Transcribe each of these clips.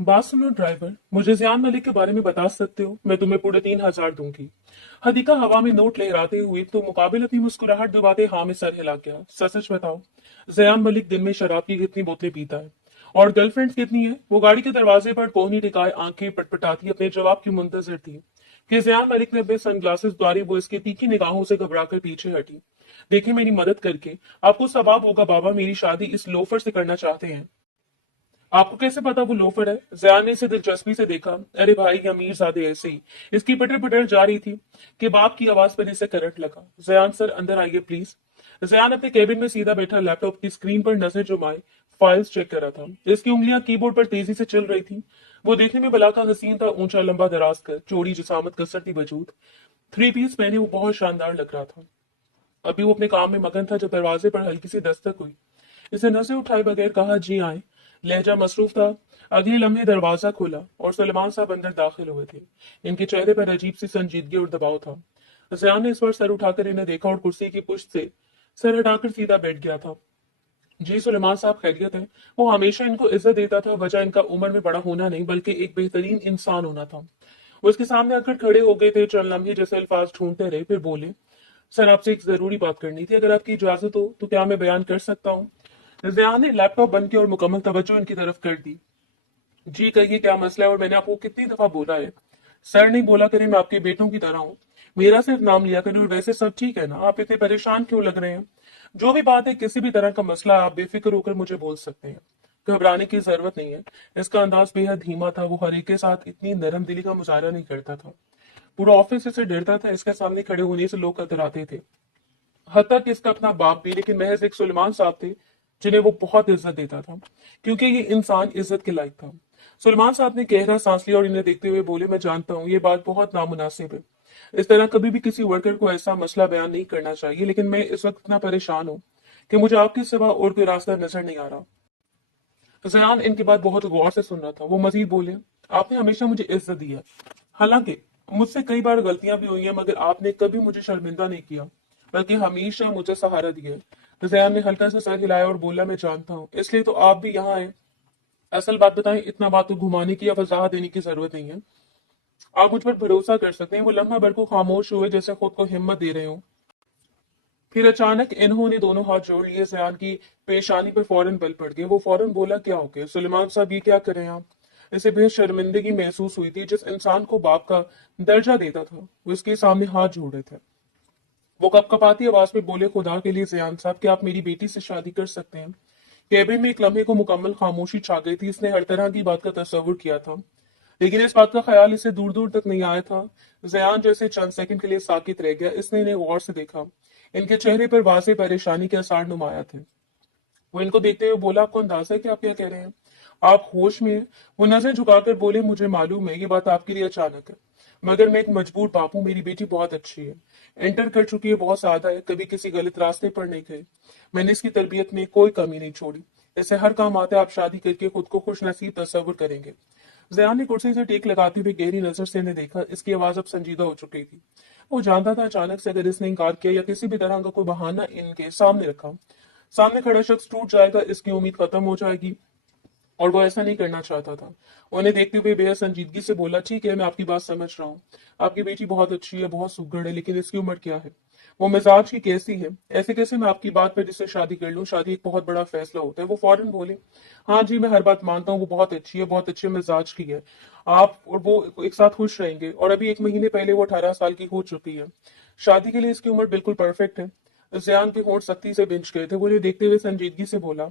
बात सुनो ड्राइवर, मुझे जियान मलिक के बारे में बता सकते हो? मैं तुम्हें पूरे 3,000 दूंगी। हदीका हवा में नोट लहराते हुए तो मुकाबिल अपनी मुस्कुराहट दबाते हाँ में सर हिला गया। सच सच बताओ, जियान मलिक दिन में शराब की कितनी बोतलें पीता है और गर्लफ्रेंड कितनी है? वो गाड़ी के दरवाजे पर कोहनी टिकाए आंखें पटपटाती अपने जवाब की मुंतजर थी कि जियान मलिक ने अपने सनग्लासेस द्वारी वो इसकी तीखी निगाहों से घबराकर पीछे हटी। देखिए, मेरी मदद करके आपको सवाब होगा बाबा, मेरी शादी इस लोफर से करना चाहते हैं। आपको कैसे पता वो लोफर है? जयान ने इसे दिलचस्पी से देखा। अरे भाई, ये अमीरजादे ऐसे ही। इसकी पटर पटर जा रही थी कि बाप की आवाज पर इसे करंट लगा। जयान सर, अंदर आइए प्लीज। जयान अपने केबिन में सीधा बैठा लैपटॉप की स्क्रीन पर नजर जुमाए फाइल्स चेक कर रहा था। इसकी उंगलियां कीबोर्ड पर तेजी से चल रही थी। वो देखने में भला का हसीन था, ऊंचा लंबा दराज कर, चौड़ी जिसामत कसरती वजूद, थ्री पीस पहने वो बहुत शानदार लग रहा था। अभी वो अपने काम में मगन था जब दरवाजे पर हल्की सी दस्तक हुई। इसे नजर उठाए बगैर कहा, जी आए। लहजा मसरूफ था। अगले लम्हे दरवाजा खुला और सुलेमान साहब अंदर दाखिल हुए थे। इनके चेहरे पर अजीब सी संजीदगी और दबाव था। जयान ने इस बार सर उठाकर इन्हें देखा और कुर्सी की पुश्त से सर हटाकर सीधा बैठ गया था। जी सुलेमान साहब, खैरियत है? वो हमेशा इनको इज्जत देता था, वजह इनका उम्र में बड़ा होना नहीं बल्कि एक बेहतरीन इंसान होना था। वो इसके सामने आकर खड़े हो गए थे, चंद लम्हे जैसे अल्फाज ढूंढते रहे, फिर बोले, सर आपसे एक जरूरी बात करनी थी, अगर आपकी इजाजत हो तो क्या मैं बयान कर सकता हूँ? जियान ने लैपटॉप बंद किया और मुकम्मल तवज्जो इनकी तरफ कर दी। जी कहिए, क्या मसला है? और मैंने आपको कितनी दफा बोला है, सर नहीं बोला करें, मैं आपके बेटों की तरह हूँ। मेरा सिर्फ नाम लिया करें। और वैसे सब ठीक है ना? आप इतने परेशान क्यों लग रहे हैं? जो भी बात है, किसी भी तरह का मसला, आप बेफिक्र होकर मुझे बोल सकते हैं। घबराने की जरूरत नहीं है। इसका अंदाज बेहद धीमा था। वो हर एक के साथ इतनी नरम दिली का मुजाहरा नहीं करता था। पूरा ऑफिस इससे डरता था। इसके सामने खड़े होने से लोग कतराते थे, हद तक इसका अपना बाप भी। लेकिन महज एक सुलेमान साहब थे जिन्हें वो बहुत इज्जत देता था, क्योंकि ये इंसान इज्जत के लायक था। सुलेमान साहब ने गहरा सांस लिया और इन्हें देखते हुए बोले, मैं जानता हूँ ये बात बहुत नामुनासिब है, इस तरह कभी भी किसी वर्कर को ऐसा मसला बयान नहीं करना चाहिए, लेकिन मैं इस वक्त इतना परेशान हूँ कि मुझे आपके सिवा और कोई रास्ता नजर नहीं आ रहा। जयान इनकी बात बहुत गौर से सुन रहा था। वो मजीद बोले, आपने हमेशा मुझे इज्जत दी है, हालांकि मुझसे कई बार गलतियां भी हुई हैं, मगर आपने कभी मुझे शर्मिंदा नहीं किया, बल्कि हमेशा मुझे सहारा दिया है। जयान ने हल्का सा सर हिलाया और बोला, मैं जानता हूँ, इसलिए तो आप भी यहाँ हैं। असल बात बताएं, इतना बात तो घुमाने की या वजाहत देने की जरूरत नहीं है। आप मुझ पर भरोसा कर सकते हैं। वो लम्हा भर को खामोश हुए, जैसे खुद को हिम्मत दे रहे हो। फिर अचानक इन्होंने दोनों हाथ जोड़ लिए। जयान की पेशानी पर फौरन बल पड़ गए। वो फौरन बोला, क्या हो गया सुलेमान साहब, ये क्या कर रहे हैं आप? इसे बेहद शर्मिंदगी महसूस हुई थी। जिस इंसान को बाप का दर्जा देता था, वो इसके सामने हाथ जोड़ रहे थे। वो कपकपाती आवाज में बोले, खुदा के लिए जयान साहब, क्या आप मेरी बेटी से शादी कर सकते हैं? कैबिन में एक लम्हे को मुकम्मल खामोशी छा गई थी। इसने हर तरह की बात का तस्वुर किया था, लेकिन इस बात का ख्याल इसे दूर दूर तक नहीं आया था। जयान जैसे चंद सेकंड के लिए साकित रह गया। इसने इन्हें गौर से देखा। इनके चेहरे पर वाज़ेह परेशानी के आसार नुमाया थे। वो इनको देखते हुए बोला, आपको अंदाजा है कि आप क्या कह रहे हैं? आप होश में हैं? वो नजर झुकाकर बोले, मुझे मालूम है ये बात आपके लिए अचानक है, मगर मैं एक मजबूर बाप हूँ। मेरी बेटी बहुत अच्छी है, इंटर कर चुकी है, बहुत सादा है, कभी किसी गलत रास्ते पर नहीं गए। मैंने इसकी तरबियत में कोई कमी नहीं छोड़ी। ऐसे हर काम आते, आप शादी करके खुद को खुश नसीब तस्वुर करेंगे। जयान ने कुर्सी से टेक लगाते हुए गहरी नजर से इन्हें देखा। इसकी आवाज अब संजीदा हो चुकी थी। वो जानता था, अचानक से अगर इसने इनकार किया या किसी भी तरह का कोई बहाना इनके सामने रखा, सामने खड़ा शख्स टूट जाएगा, इसकी उम्मीद खत्म हो जाएगी। और वो ऐसा नहीं करना चाहता था। उन्हें देखते हुए बेहद संजीदगी से बोला, ठीक है, मैं आपकी बात समझ रहा हूँ। आपकी बेटी बहुत अच्छी है, बहुत सुघड़ है, लेकिन इसकी उम्र क्या है? वो मिजाज की कैसी है? ऐसे कैसे मैं आपकी बात पर जिससे शादी कर लूं? शादी एक बहुत बड़ा फैसला होता है। वो फौरन बोले, हाँ जी, मैं हर बात मानता हूँ, वो बहुत अच्छी है, बहुत अच्छे मिजाज की है। आप और वो एक साथ खुश रहेंगे। और अभी 1 महीने पहले वो 18 साल की हो चुकी है। शादी के लिए इसकी उम्र बिल्कुल परफेक्ट है। जयान के होंठ सख्ती से बिंच गए थे। वो उन्हें देखते हुए संजीदगी से बोला,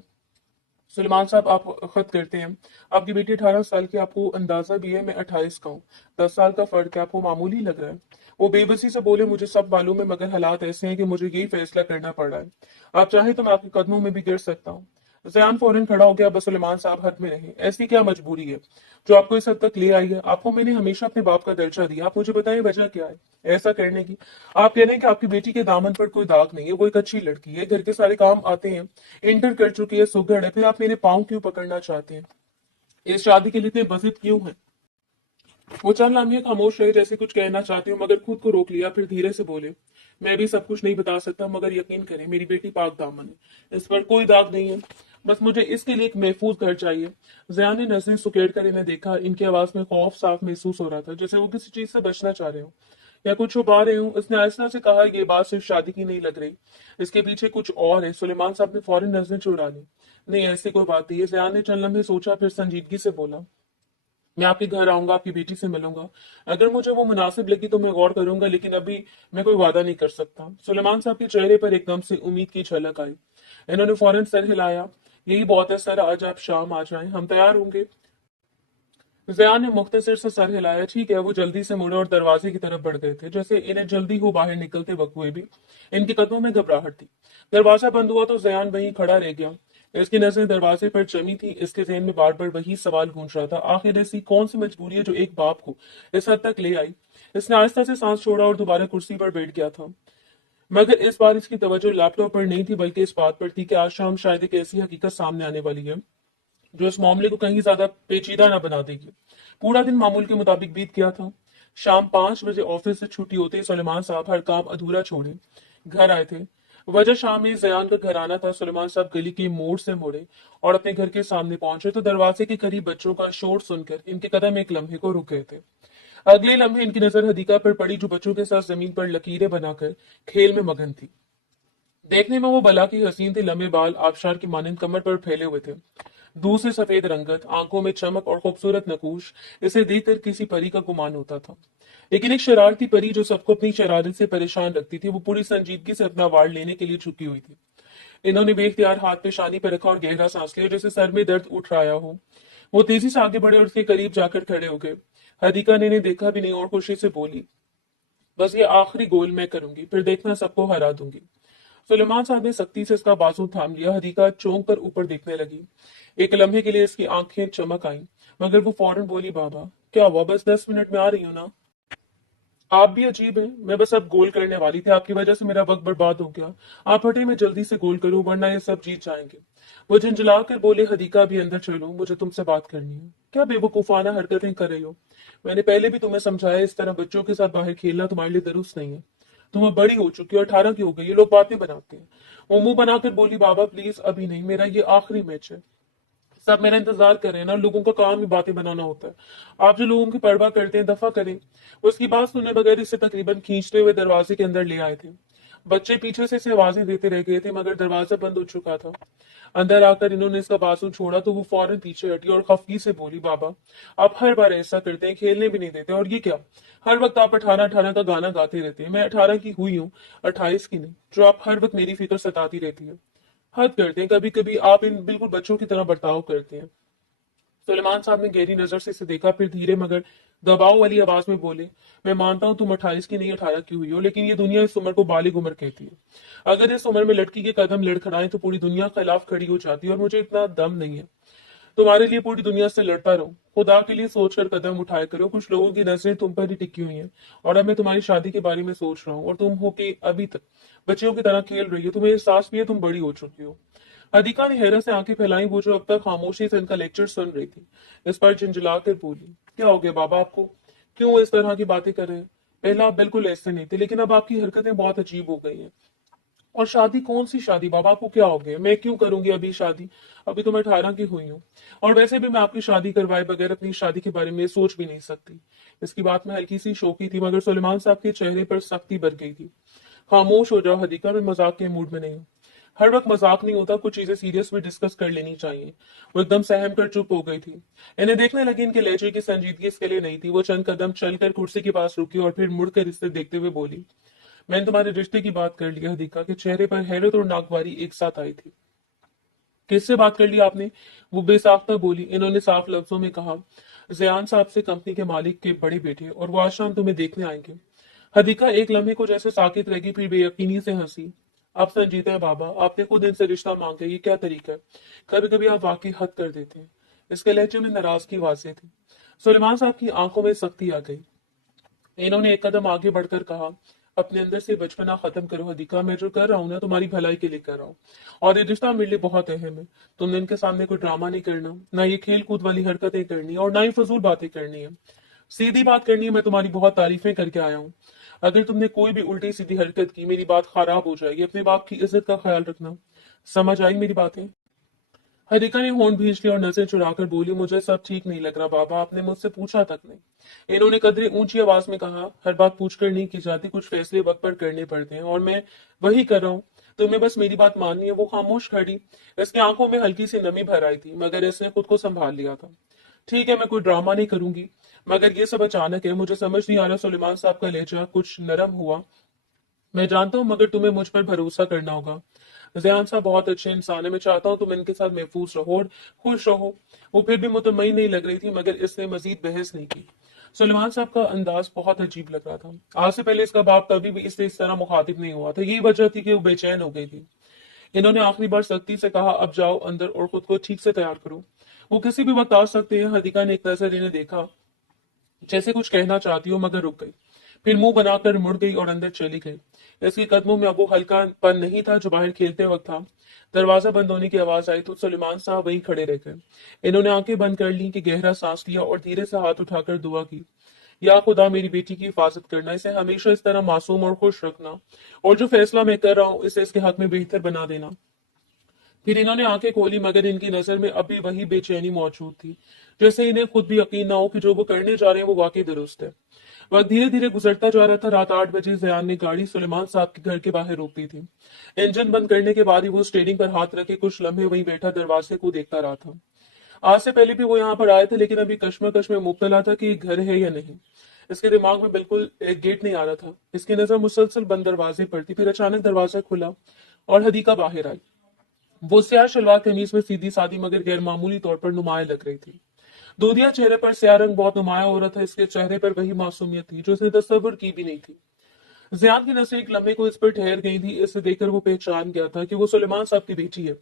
सुलेमान साहब, आप खत करते हैं। आपकी बेटी 18 साल की, आपको अंदाजा भी है मैं 28 का हूँ। 10 साल का फर्क है, आपको मामूली लग रहा है? वो बेबसी से बोले, मुझे सब मालूम है, मगर हालात ऐसे हैं कि मुझे यही फैसला करना पड़ रहा है। आप चाहे तो मैं आपके कदमों में भी गिर सकता हूँ। जयान फौरन खड़ा हो गया, बस सुलेमान साहब हद में रहे। ऐसी क्या मजबूरी है जो आपको इस हद तक ले आई है? आपको मैंने हमेशा अपने बाप का दर्जा दिया, आप मुझे बताएं वजह क्या है ऐसा करने की? आप कह रहे हैं कि आपकी बेटी के दामन पर कोई दाग नहीं है, वो एक अच्छी लड़की है, घर के सारे काम आते हैं, इंटर कर चुकी है, सुघड़ है, फिर आप मेरे पाँव क्यों पकड़ना चाहते हैं? इस शादी के लिए इतने बजित क्यों हैं? वो चंद लम्हे खामोश रहे, जैसे कुछ कहना चाहते हो, मगर खुद को रोक लिया। फिर धीरे से बोले, मैं भी सब कुछ नहीं बता सकता, मगर यकीन करें मेरी बेटी पाक दामन है, इस पर कोई दाग नहीं है। बस मुझे इसके लिए एक महफूज घर चाहिए। जया ने नजरें सुकेड़ कर इन्हें देखा। इनकी आवाज में खौफ साफ महसूस हो रहा था, जैसे वो किसी चीज से बचना चाह रहे हो या कुछ छुपा रहे हो। उसने आहिस्ता से कहा, ये बात सिर्फ शादी की नहीं लग रही, इसके पीछे कुछ और है। सुलेमान साहब ने फौरन नजरें चुरा ली। नहीं, ऐसी कोई बात नहीं है। जया ने चंद लम्हे सोचा, फिर संजीदगी से बोला, मैं आपके घर आऊंगा, आपकी बेटी से मिलूंगा। अगर मुझे वो मुनासिब लगी तो मैं गौर करूंगा, लेकिन अभी मैं कोई वादा नहीं कर सकता। सुलेमान साहब के चेहरे पर एकदम से उम्मीद की झलक आई। इन्होंने फौरन सर हिलाया। यही बहुत है सर, आज आप शाम आ जाएं, हम तैयार होंगे। जया ने मुख्तसर से सर हिलाया। ठीक है। वो जल्दी से मुड़े और दरवाजे की तरफ बढ़ गए थे। जैसे इन्हें जल्दी हो बाहर निकलते वक्त हुए भी इनके कदमों में घबराहट थी। दरवाजा बंद हुआ तो जयान वहीं खड़ा रह गया। इसकी नजरें दरवाजे पर जमी थी। इसके जहन में बार बार वही सवाल गूंज रहा था, आखिर ऐसी कौन सी मजबूरी है जो एक बाप को इस हद तक ले आई। इसने आहिस्ता से सांस छोड़ा और दोबारा कुर्सी पर बैठ गया था, मगर इस बार इसकी तवज्जो लैपटॉप पर नहीं थी, बल्कि इस बात पर थी कि आज शाम शायद एक ऐसी हकीकत सामने आने वाली है जो इस मामले को कहीं ज्यादा पेचीदा ना बना देगी। पूरा दिन मामूल के मुताबिक बीत गया था। शाम 5 बजे ऑफिस से छुट्टी होते ही सुलेमान साहब हर काम अधूरा छोड़े घर आए थे। वजह शाम में जयान का घर आना था। सुलेमान साहब गली के मोड़ से मुड़े और अपने घर के सामने पहुंचे तो दरवाजे के करीब बच्चों का शोर सुनकर इनके कदम एक लम्हे को रुक गए थे। अगले लम्हे इनकी नजर हदीका पर पड़ी, जो बच्चों के साथ जमीन पर लकीरें बनाकर खेल में मगन थी। देखने में वो भला की हसीन थी। लंबे बाल आबशार की मानिंद कमर पर फैले हुए थे, दूर से सफेद रंगत, आंखों में चमक और खूबसूरत नकूश। इसे देखकर किसी परी का गुमान होता था, लेकिन एक शरारती परी जो सबको अपनी शरारत से परेशान रखती थी। वो पूरी संजीदगी से अपना वार लेने के लिए झुकी हुई थी। इन्होंने बेख्तियार हाथ पेशानी पर रखा और गहरा सांस लिया, जैसे सर में दर्द उठ रहा हो। वो तेजी से आगे बढ़े और उसके करीब जाकर खड़े हो गए। हदीका ने इन्हें देखा भी नहीं और खुशी से बोली, बस ये आखिरी गोल मैं करूंगी, फिर देखना सबको हरा दूंगी। सुलेमान साहब ने सख्ती से इसका बाजू थाम लिया। हदीका चौंक कर ऊपर देखने लगी। एक लम्हे के लिए इसकी आंखें चमक आईं, मगर वो फौरन बोली, बाबा क्या हुआ, बस 10 मिनट में आ रही हूं ना। आप भी अजीब हैं, मैं बस अब गोल करने वाली थी, आपकी वजह से मेरा वक्त बर्बाद हो गया। आप हटे, मैं जल्दी से गोल करूं, वरना ये सब जीत जाएंगे। वो झंझला कर बोले, हदीका भी अंदर चलो, मुझे तुमसे बात करनी है। क्या बेवकूफाना हरकतें कर रही हो। मैंने पहले भी तुम्हें समझाया, इस तरह बच्चों के साथ बाहर खेलना तुम्हारे लिए दुरुस्त नहीं है। तुम अब बड़ी हो चुकी हो, 18 की हो गई, ये लोग बातें बनाते हैं। वो मुंह बनाकर बोली, बाबा प्लीज अभी नहीं, मेरा ये आखिरी मैच है। सब मेरा इंतजार कर रहे हैं ना, लोगों का काम ही बातें बनाना होता है। आप जो लोगों की परवाह करते हैं, दफा करें। उसकी बात सुनने बगैर इसे तकरीबन खींचते हुए दरवाजे के अंदर ले आए थे। बच्चे पीछे से इसे आवाजें देते रह गए थे, मगर दरवाजा बंद हो चुका था। अंदर आकर इन्होंने इसका बाजू छोड़ा तो वो फौरन पीछे हटी और खफगी से बोली, बाबा आप हर बार ऐसा करते हैं, खेलने भी नहीं देते, और ये क्या, हर वक्त आप 18-18 का गाना गाते रहते हैं। मैं 18 की हुई हूँ, 28 की नहीं, जो आप हर वक्त मेरी फिक्र सताती रहती है। हद करते हैं, कभी कभी आप इन बिल्कुल बच्चों की तरह बर्ताव करते हैं। सुलेमान साहब ने गहरी नजर से इसे देखा, फिर धीरे मगर दबाव वाली आवाज में बोले, मैं मानता हूं तुम 28 की नहीं 18 की हुई हो, लेकिन ये दुनिया इस उम्र को बालिग उम्र कहती है। अगर इस उम्र में लड़की के कदम लड़खड़ाए तो पूरी दुनिया खिलाफ खड़ी हो जाती है, और मुझे इतना दम नहीं है। तुम्हारे लिए पूरी दुनिया से लड़ता रहूं। खुदा के लिए सोचकर कदम उठाए करो। कुछ लोगों की नजरें तुम पर ही टिकी हुई हैं, और अब मैं तुम्हारी शादी के बारे में सोच रहा हूँ, और तुम हो कि अभी तक बच्चियों की तरह खेल रही हो। तुम्हें एहसास भी है तुम बड़ी हो चुकी हो। अधिका ने हैरत से आंखें फैलाई, वो जो अब तक खामोशी से इनका लेक्चर सुन रही थी। इस पर झिंझला कर बोली, क्या हो गया बाबा आपको, क्यों इस तरह की बातें कर रहे हैं। पहले आप बिल्कुल ऐसे नहीं थे, लेकिन अब आपकी हरकतें बहुत अजीब हो गई हैं। और शादी, कौन सी शादी बाबा, आपको क्या हो गया, मैं क्यों करूंगी अभी शादी, अभी तो मैं 18 की हुई हूँ। और वैसे भी मैं आपकी शादी करवाए बगैर अपनी शादी के बारे में सोच भी नहीं सकती। इसकी बात में हल्की सी शोकी थी, मगर सुलेमान साहब के चेहरे पर सख्ती भर गई थी। खामोश हो जाओ हदीका, मैं मजाक के मूड में नहीं हूँ। हर वक्त मजाक नहीं होता, कुछ चीजें सीरियस में डिस्कस कर लेनी चाहिए। वो एकदम सहम कर चुप हो गई थी। इन्हें देखने लगी इनके लहजे की संजीदगी इसके लिए नहीं थी। वो चंद कदम चलकर कुर्सी के पास रुकी और फिर मुड़कर इसे देखते हुए बोली, मैंने तुम्हारे रिश्ते की बात कर ली। हदीका के चेहरे पर हैरत और नागवारी एक साथ आई थी। किससे बात कर ली आपने, वो बेसाख्ता बोली। इन्होंने साफ लफ्जों में कहा, जयान साहब से, कंपनी के मालिक के बड़े बेटे, और वो आज शाम तुम्हें देखने आएंगे। हदीका एक लम्हे को जैसे साकित रह गई, फिर बेयकीनी से हंसी। आप संजीदा है बाबा, आपने खुद इनसे रिश्ता मांगा, ये क्या तरीका है। कभी कभी आप वाकई हद कर देते हैं। इसके लहजे में नाराजगी वाजे थी। सुलेमान साहब की आंखों में सख्ती आ गई। इन्होंने एक कदम आगे बढ़कर कहा, अपने अंदर से बचपना खत्म करो हदीका, मैं जो कर रहा हूं ना तुम्हारी भलाई के लिए कर रहा हूँ। और ये रिश्ता मेरे लिए बहुत अहम है। तुमने इनके सामने कोई ड्रामा नहीं करना, ना ये खेल कूद वाली हरकतें करनी और ना ही फजूल बातें करनी है। सीधी बात करनी है, मैं तुम्हारी बहुत तारीफें करके आया हूँ। अगर तुमने कोई भी उल्टी सीधी हरकत की मेरी बात खराब हो जाएगी। अपने बाप की इज्जत का ख्याल रखना। समझ आई मेरी बातें? हरिका ने होंठ भींच लिया और नजर चुराकर बोली, मुझे सब ठीक नहीं लग रहा बाबा, आपने मुझसे पूछा तक नहीं। इन्होंने कदरे ऊंची आवाज में कहा, हर बात पूछकर नहीं की जाती, कुछ फैसले वक्त पर करने पड़ते हैं और मैं वही कर रहा हूँ। तुम्हें बस मेरी बात माननी है। वो खामोश खड़ी। इसकी आंखों में हल्की सी नमी भर आई थी, मगर इसने खुद को संभाल लिया था। ठीक है, मैं कोई ड्रामा नहीं करूंगी, मगर ये सब अचानक है। मुझे समझ नहीं आ रहा। सुलेमान साहब का लहजा कुछ नरम हुआ। मैं जानता हूँ, मगर तुम्हें मुझ पर भरोसा करना होगा। जयान साहब बहुत अच्छे इंसान है। मैं चाहता हूँ तुम इनके साथ महफूज रहो और खुश रहो। वो फिर भी मुतमईन नहीं लग रही थी, मगर इसने मजीद बहस नहीं की। सुलेमान साहब का अंदाज बहुत अजीब लग रहा था। आज से पहले इसका बाप कभी भी इससे इस तरह मुखातिब नहीं हुआ था। यही वजह थी कि वो बेचैन हो गई थी। इन्होंने आखिरी बार सख्ती से कहा, अब जाओ अंदर और खुद को ठीक से तैयार करो। वो किसी भी वक्त आ सकते हैं। हदीका ने एक नजर इन्हें देखा, जैसे कुछ कहना चाहती हो, मगर रुक गई। फिर मुंह बनाकर मुड़ गई और अंदर चली गई। इसके कदमों में अब वो हल्कापन नहीं था जो बाहर खेलते वक्त था। दरवाजा बंद होने की आवाज आई तो सुलेमान साहब वहीं खड़े रह गए। इन्होंने आंखें बंद कर ली कि गहरा सांस लिया और धीरे से हाथ उठाकर दुआ की, या खुदा मेरी बेटी की हिफाजत करना, इसे हमेशा इस तरह मासूम और खुश रखना, और जो फैसला मैं कर रहा हूँ इसे इसके हक में बेहतर बना देना। फिर इन्होंने आंखें खोली, मगर इनकी नजर में अभी वही बेचैनी मौजूद थी, जैसे इन्हें खुद भी यकीन ना हो कि जो वो करने जा रहे हैं वो वाकई दुरुस्त है। वक्त धीरे धीरे गुजरता जा रहा था। रात 8 बजे जयान ने गाड़ी सुलेमान साहब के घर के बाहर रोक दी थी। इंजन बंद करने के बाद ही वो स्टीयरिंग पर हाथ रखे कुछ लम्हे वहीं बैठा दरवाजे को देखता रहा था। आज से पहले भी वो यहाँ पर आए थे, लेकिन अभी कश्मकश में मुब्तला था कि ये घर है या नहीं। इसके दिमाग में बिल्कुल एक गेट नहीं आ रहा था। इसकी नजर मुसलसल बंद दरवाजे पर थी। फिर अचानक दरवाजा खुला और हदीका बाहर आई। वो स्याह शलवार कमीज में सीधी सादी मगर गैर मामूली तौर पर नुमाया लग रही थी। दूधिया चेहरे पर स्याह रंग बहुत नुमाया हो रहा था। इसके चेहरे पर वही मासूमियत थी जो उसने तस्वर की भी नहीं थी। जियान की नजरें एक लम्हे को इस पर ठहर गई थी। इसे देखकर वो पहचान गया था कि वो सुलेमान साहब की बेटी है।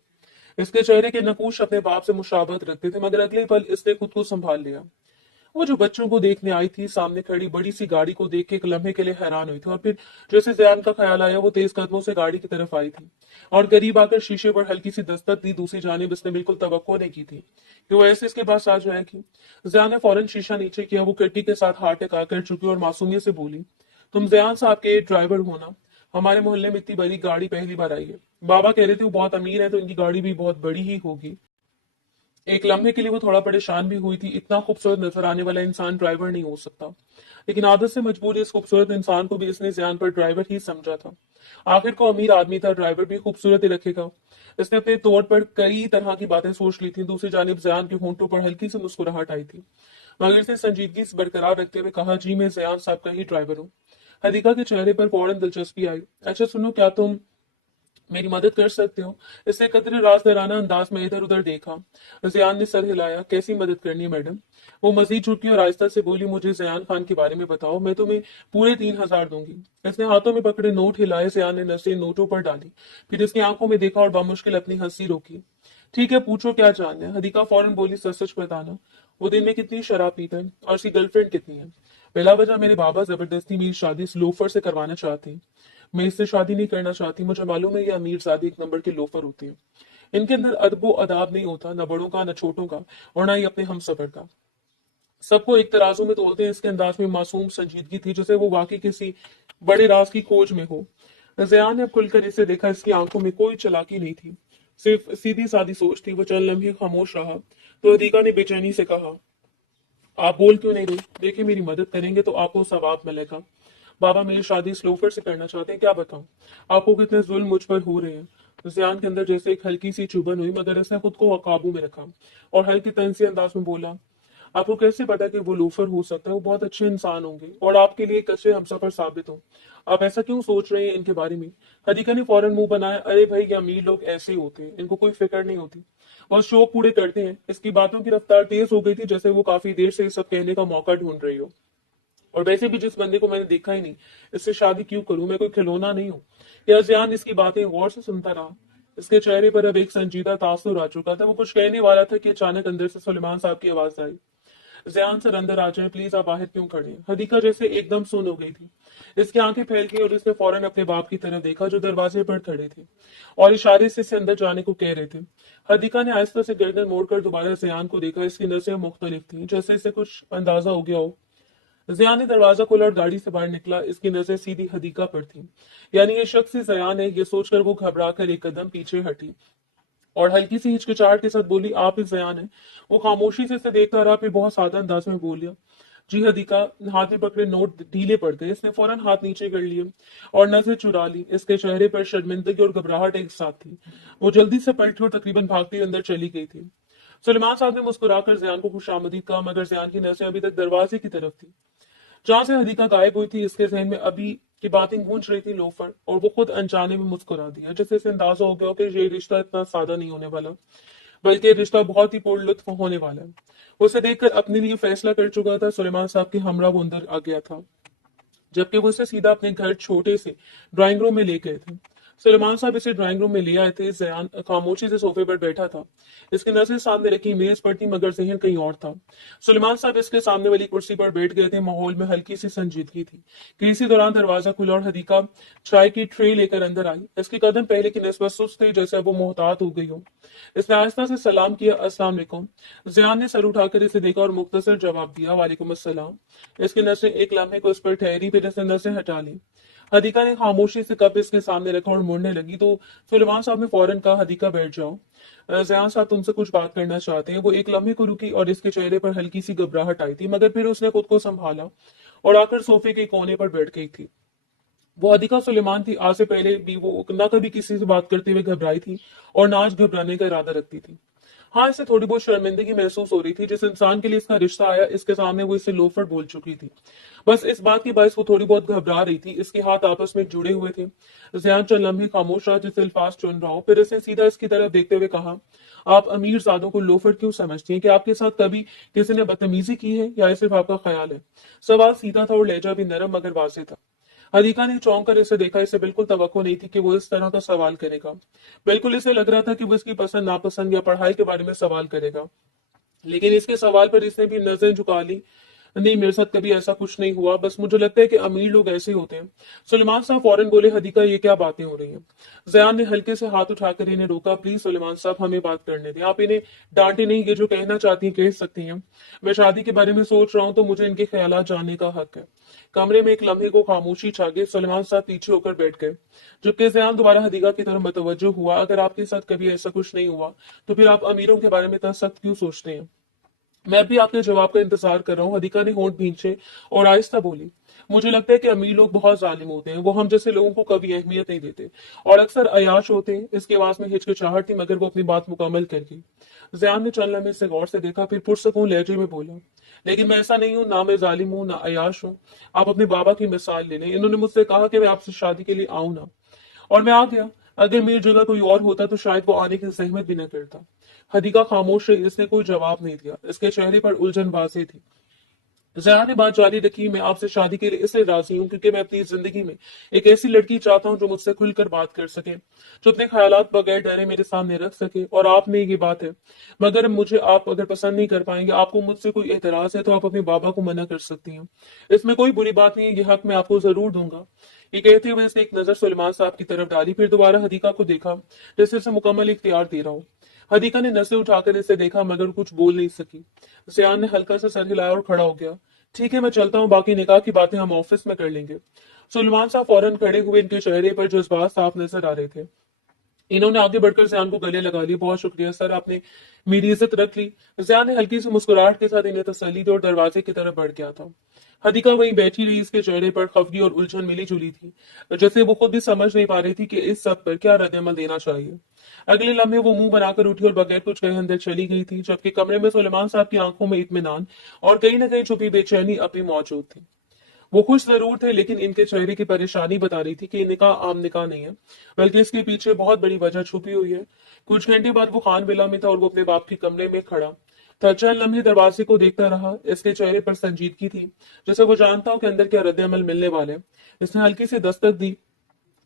इसके चेहरे के नकूश अपने बाप से मुशाबहत रखते थे, मगर अगले पल इसने खुद को संभाल लिया। वो जो बच्चों को देखने आई थी, सामने खड़ी बड़ी सी गाड़ी को देख के एक लम्हे के लिए हैरान हुई थी, और फिर जैसे जयान का ख्याल आया वो तेज कदमों से गाड़ी की तरफ आई थी और करीब आकर शीशे पर हल्की सी दस्तक दी। दूसरी जानिब इसने बिल्कुल तवक्को नहीं की थी कि वो ऐसे इसके पास आ जाएगी। जयान ने फौरन शीशा नीचे किया। वो खिड़की के साथ हाथ टिका कर चुकी और मासूमियत से बोली, तुम जयान साहब के ड्राइवर हो ना? हमारे मोहल्ले में इतनी बड़ी गाड़ी पहली बार आई है। बाबा कह रहे थे वो बहुत अमीर है तो इनकी गाड़ी भी बहुत बड़ी ही होगी। एक लम्हे के लिए वो थोड़ा परेशान भी हुई थी। इतना खूबसूरत नजर आने वाला इंसान ड्राइवर नहीं हो सकता, लेकिन आदत से मजबूर इस खूबसूरत इंसान को भी इसने जियान पर ड्राइवर ही समझा था। आखिर को अमीर आदमी था, ड्राइवर भी खूबसूरत ही रखेगा। इसने अपने तौर पर कई तरह की बातें सोच ली थी। दूसरी जानिब जियान के होंठों पर हल्की सी मुस्कुराहट आई थी, मगर इसने संजीदगी से बरकरार रखते हुए कहा, जी मैं जियान साहब का ही ड्राइवर हूँ। हदीका के चेहरे पर फौरन दिलचस्पी आई। अच्छा सुनो, क्या तुम मेरी मदद कर सकते हो? इसने कतरे राजदाराना अंदाज में इधर उधर देखा। जियान ने सर हिलाया। कैसी मदद करनी है मैडम? वो मजीद झुकी और आहिस्ता से बोली, मुझे जियान खान के बारे में बताओ, मैं तुम्हें पूरे 3,000 दूंगी। इसने हाथों में पकड़े नोट हिलाए। जियान ने नजरें नोटों पर डाली, फिर इसकी आंखों में देखा और बामुश्किल अपनी हंसी रोकी। ठीक है, पूछो क्या जानना है? हदीका फौरन बोली, सच सच बताना, वो दिन में कितनी शराब पीता है और उसकी गर्लफ्रेंड कितनी है? बिला वजह मेरे बाबा जबरदस्ती मेरी शादी इस लोफर से करवाना चाहते हैं। मैं इससे शादी नहीं करना चाहती। मुझे मालूम है ये अमीर जादी एक नंबर के लोफर होते हैं। इनके अंदर अदबो अदाब नहीं होता, न बड़ों का न छोटों का, और ना ही अपने हम सफर का। सबको एक तराजू में तोलते हैं। इसके अंदाज में मासूम संजीदगी थी, जैसे वो वाकई किसी बड़े राज की खोज में हो। जयान ने अब खुलकर इसे देखा। इसकी आंखों में कोई चलाकी नहीं थी, सिर्फ सीधी सादी सोच थी। वो चंद लम्हे खामोश रहा तो अदीका ने बेचैनी से कहा, आप बोल क्यों नहीं रही? देखिए, मेरी मदद करेंगे तो आपको सवाब मिलेगा। बाबा मेरी शादी इस लोफर से करना चाहते हैं। क्या बताऊं आपको कितने जुल्म मुझ पर हो रहे हैं। जियान के अंदर जैसे एक हल्की सी चुभन हुई, मगर इसने खुद को काबू में रखा और हल्की तंजी अंदाज में बोला, आपको कैसे पता कि वो लोफर हो सकता है? वो बहुत अच्छे इंसान होंगे और आपके लिए एक अच्छे हमसफर साबित हो। आप ऐसा क्यों सोच रहे हैं इनके बारे में? हदीका ने फौरन मुंह बनाया, अरे भाई, ये अमीर लोग ऐसे ही होते हैं, इनको कोई फिक्र नहीं होती, और शौक पूरे करते हैं। इसकी बातों की रफ्तार तेज हो गई थी, जैसे वो काफी देर से ये सब कहने का मौका ढूंढ रही हो। और वैसे भी जिस बंदे को मैंने देखा ही नहीं, इससे शादी क्यों करूं? मैं कोई खिलौना नहीं हूं। या जियान इसकी बातें गौर से सुनता रहा। इसके चेहरे पर अब एक संजीदा तासुर आ चुका था। वो कुछ कहने वाला था कि अचानक अंदर से सुलेमान साहब की आवाज आई, जियान सर अंदर आ जाए प्लीज, आप बाहर क्यों खड़े हैं? हदीका जैसे एकदम सुन हो गई थी। इसकी आंखें फैल गई और इसने फौरन अपने बाप की तरफ देखा जो दरवाजे पर खड़े थे और इशारे से इसे अंदर जाने को कह रहे थे। हदीका ने आहिस्ता से गर्दन मोड़कर दोबारा जियान को देखा। इसकी नजरें मुख्तलिफ थी, जैसे इसे कुछ अंदाजा हो गया हो ज़ियान ने दरवाजा खोला और गाड़ी से बाहर निकला। इसकी नजर सीधी हदीका पर थी। यानी ये शख्स ही ज़ियान है। ये सोचकर वो घबरा कर एक कदम पीछे हटी और हल्की सी हिचकिचाहट के साथ बोली, आप ही ज़ियान हैं। वो खामोशी से इसे देखता रहा, फिर बहुत सादा अंदाज में बोलिया, जी हदीका। हाथ में पकड़े नोट ढीले पड़ गए। इसने फौरन हाथ नीचे कर लिए और नजर चुरा ली। इसके चेहरे पर शर्मिंदगी और घबराहट एक साथ थी। वो जल्दी से पलटी और तकरीबन भागती हुई अंदर चली गई थी। सुलेमान साहब ने मुस्कुराकर ज़ियान को खुशामदीद कहा, मगर ज़ियान की नजरें अभी तक दरवाजे की तरफ थी जहां से हदीका गायब हुई थी। इसके जहन में अभी की बातें गूंज रही थी लोफर, और वो खुद अनजाने में मुस्कुरा दिया, जैसे इसे अंदाजा हो गया हो कि ये रिश्ता इतना सादा नहीं होने वाला, बल्कि ये रिश्ता बहुत ही पुरलुत्फ होने वाला है। उसे देखकर अपने लिए फैसला कर चुका था सुलेमान साहब के हमरा वो अंदर आ गया था, जबकि वो इसे सीधा अपने घर छोटे से ड्राइंग रूम में ले गए थे। सुलेमान साहब इसे ड्राइंग रूम में ले आए थे। जयान खामोशी से सोफे पर बैठा था। इसकी नजरें सामने रखी मेज पर थी, मगर जहन कहीं और था। सुलेमान साहब इसके सामने वाली कुर्सी पर बैठ गए थे। माहौल में हल्की सी संजीदगी थी कि इसी दौरान दरवाजा खुला और हदीका चाय की ट्रे लेकर अंदर आई। इसके कदम पहले की निस्बत सुस्त थे, जैसे अब वो मोहतात हो गई हो। इसने आहिस्ता से सलाम किया, अस्सलाम वालेकुम। जयान ने सर उठाकर इसे देखा और मुख्तसर जवाब दिया, वालेकुम अस्सलाम। इसकी नजरें एक लम्हे को इस पर ठहरी, फिर इसने नजरें हटा ली। हदीका ने खामोशी से कप इसके सामने रखा और मुड़ने लगी तो सुलेमान साहब ने फौरन कहा, हदीका बैठ जाओ, जयान साहब तुमसे कुछ बात करना चाहते हैं। वो एक लम्हे को रुकी और इसके चेहरे पर हल्की सी घबराहट आई थी, मगर फिर उसने खुद को संभाला और आकर सोफे के कोने पर बैठ गई थी। वो हदीका सुलेमान थी। आज से पहले भी वो न कभी किसी से बात करते हुए घबराई थी और ना आज घबराने का इरादा रखती थी। हाँ, इसे थोड़ी बहुत शर्मिंदगी महसूस हो रही थी। जिस इंसान के लिए इसका रिश्ता आया, इसके सामने वो इसे लोफर बोल चुकी थी। बस इस बात की बायस वो थोड़ी बहुत घबरा रही थी। इसके हाथ आपस में जुड़े हुए थे। ज़ियान चंद लम्हे खामोश रहा, जैसे अल्फाज चुन रहा हो। फिर इसने सीधा इसकी तरफ देखते हुए कहा, आप अमीर जादों को लोफर क्यों समझती हैं? कि आपके साथ कभी किसी ने बदतमीजी की है या ये सिर्फ आपका ख्याल है? सवाल सीधा था और लहजा भी नरम मगर वाज़ेह था। हदीका ने चौंक कर इसे देखा। इसे बिल्कुल तवक्को नहीं थी कि वो इस तरह का सवाल करेगा। बिल्कुल इसे लग रहा था कि वो इसकी पसंद नापसंद या पढ़ाई के बारे में सवाल करेगा, लेकिन इसके सवाल पर इसने भी नजरें झुका ली। नहीं, मेरे साथ कभी ऐसा कुछ नहीं हुआ, बस मुझे लगता है कि अमीर लोग ऐसे होते हैं। सुलेमान साहब फौरन बोले, हदीका ये क्या बातें हो रही हैं? जयान ने हल्के से हाथ उठाकर इन्हें रोका। प्लीज सुलेमान साहब, हमें बात करने दें। आप इन्हें डांटे नहीं, ये जो कहना चाहती हैं कह सकती हैं। मैं शादी के बारे में सोच रहा हूं तो मुझे इनके ख्यालात जानने का हक है। कमरे में एक लम्हे को खामोशी छा गई। सुलेमान साहब पीछे होकर बैठ गए, जबकि जयान दोबारा हदीका की तरफ मुतवज्जो हुआ। अगर आपके साथ कभी ऐसा कुछ नहीं हुआ तो फिर आप अमीरों के बारे में इतना सख्त क्यों सोचते हैं? मैं भी आपके जवाब का इंतजार कर रहा हूँ। हदीका ने होंठ भींचे और आहिस्ता बोली, मुझे लगता है कि अमीर लोग बहुत जालिम होते हैं। वो हम जैसे लोगों को कभी अहमियत नहीं देते और अक्सर अयाश होते हैं। इसकी आवाज में हिचकिचाहट थी, मगर वो अपनी बात मुकम्मल कर गई। जयान ने चंद लम्हे से गौर से देखा, फिर पुरसकून लहजे में बोला, लेकिन मैं ऐसा नहीं हूँ, ना मैं जालिम हूँ ना अयाश हूँ। आप अपने बाबा की मिसाल ले लें। इन्होंने मुझसे कहा कि मैं आपसे शादी के लिए आऊं ना, और मैं आ गया। अगर मेरी जगह कोई और होता तो शायद वो आने की जहमत भी न करता। हदीका खामोश रही। इसने कोई जवाब नहीं दिया। इसके चेहरे पर उलझन वाज़ेह थी। जया ने बात जारी रखी, मैं आपसे शादी के लिए इसलिए राजी हूँ क्योंकि मैं अपनी जिंदगी में एक ऐसी लड़की चाहता हूँ जो मुझसे खुलकर बात कर सके, जो अपने ख्यालात बगैर डरे मेरे सामने रख सके। और आप में ये बात है, मगर मुझे आप अगर पसंद नहीं कर पाएंगे, आपको मुझसे कोई एतराज है, तो आप अपने बाबा को मना कर सकती हैं। इसमें कोई बुरी बात नहीं है, ये हक मैं आपको जरूर दूंगा। ये कहते हुए इसने एक नजर सुलेमान साहब की तरफ डाली, फिर दोबारा हदीका को देखा, जैसे उसे मुकम्मल इख्तियार दे रहा हो। हदीका ने नजरें उठाकर इसे देखा, मगर कुछ बोल नहीं सकी। सियान ने हल्का सा सर हिलाया और खड़ा हो गया। ठीक है, मैं चलता हूँ, बाकी निकाह की बातें हम ऑफिस में कर लेंगे। सुलेमान साहब फौरन खड़े हुए। इनके चेहरे पर जज्बात साफ नजर आ रहे थे। इन्होंने आगे बढ़कर जयान को गले लगा लिया। बहुत शुक्रिया सर, आपने मेरी इज्जत रख ली। जयान ने हल्की सी मुस्कुराहट के साथ इन्हें तसल्ली दी और दरवाजे की तरफ बढ़ गया था। हदीका वहीं बैठी रही। इसके चेहरे पर खफगी और उलझन मिली जुली थी, जैसे वो खुद भी समझ नहीं पा रही थी कि इस सब पर क्या रद्दमल देना चाहिए। अगले लम्हे वो मुंह बनाकर उठी और बगैर कुछ कहे अंदर चली गई थी, जबकि कमरे में सुलेमान साहब की आंखों में इत्मीनान और कहीं ना कहीं छुपी बेचैनी अपनी मौजूद थी। वो खुश जरूर थे, लेकिन इनके चेहरे की परेशानी बता रही थी कि निकाह आम निकाह नहीं है, बल्कि इसके पीछे बहुत बड़ी वजह छुपी हुई है। कुछ घंटे बाद वो खान विला में था और वो अपने बाप के कमरे में खड़ा था। चंद लम्हे दरवाजे को देखता रहा। इसके चेहरे पर संजीदगी थी, जैसे वो जानता हो कि अंदर क्या रद्द अमल मिलने वाले हैं। इसने हल्की सी दस्तक दी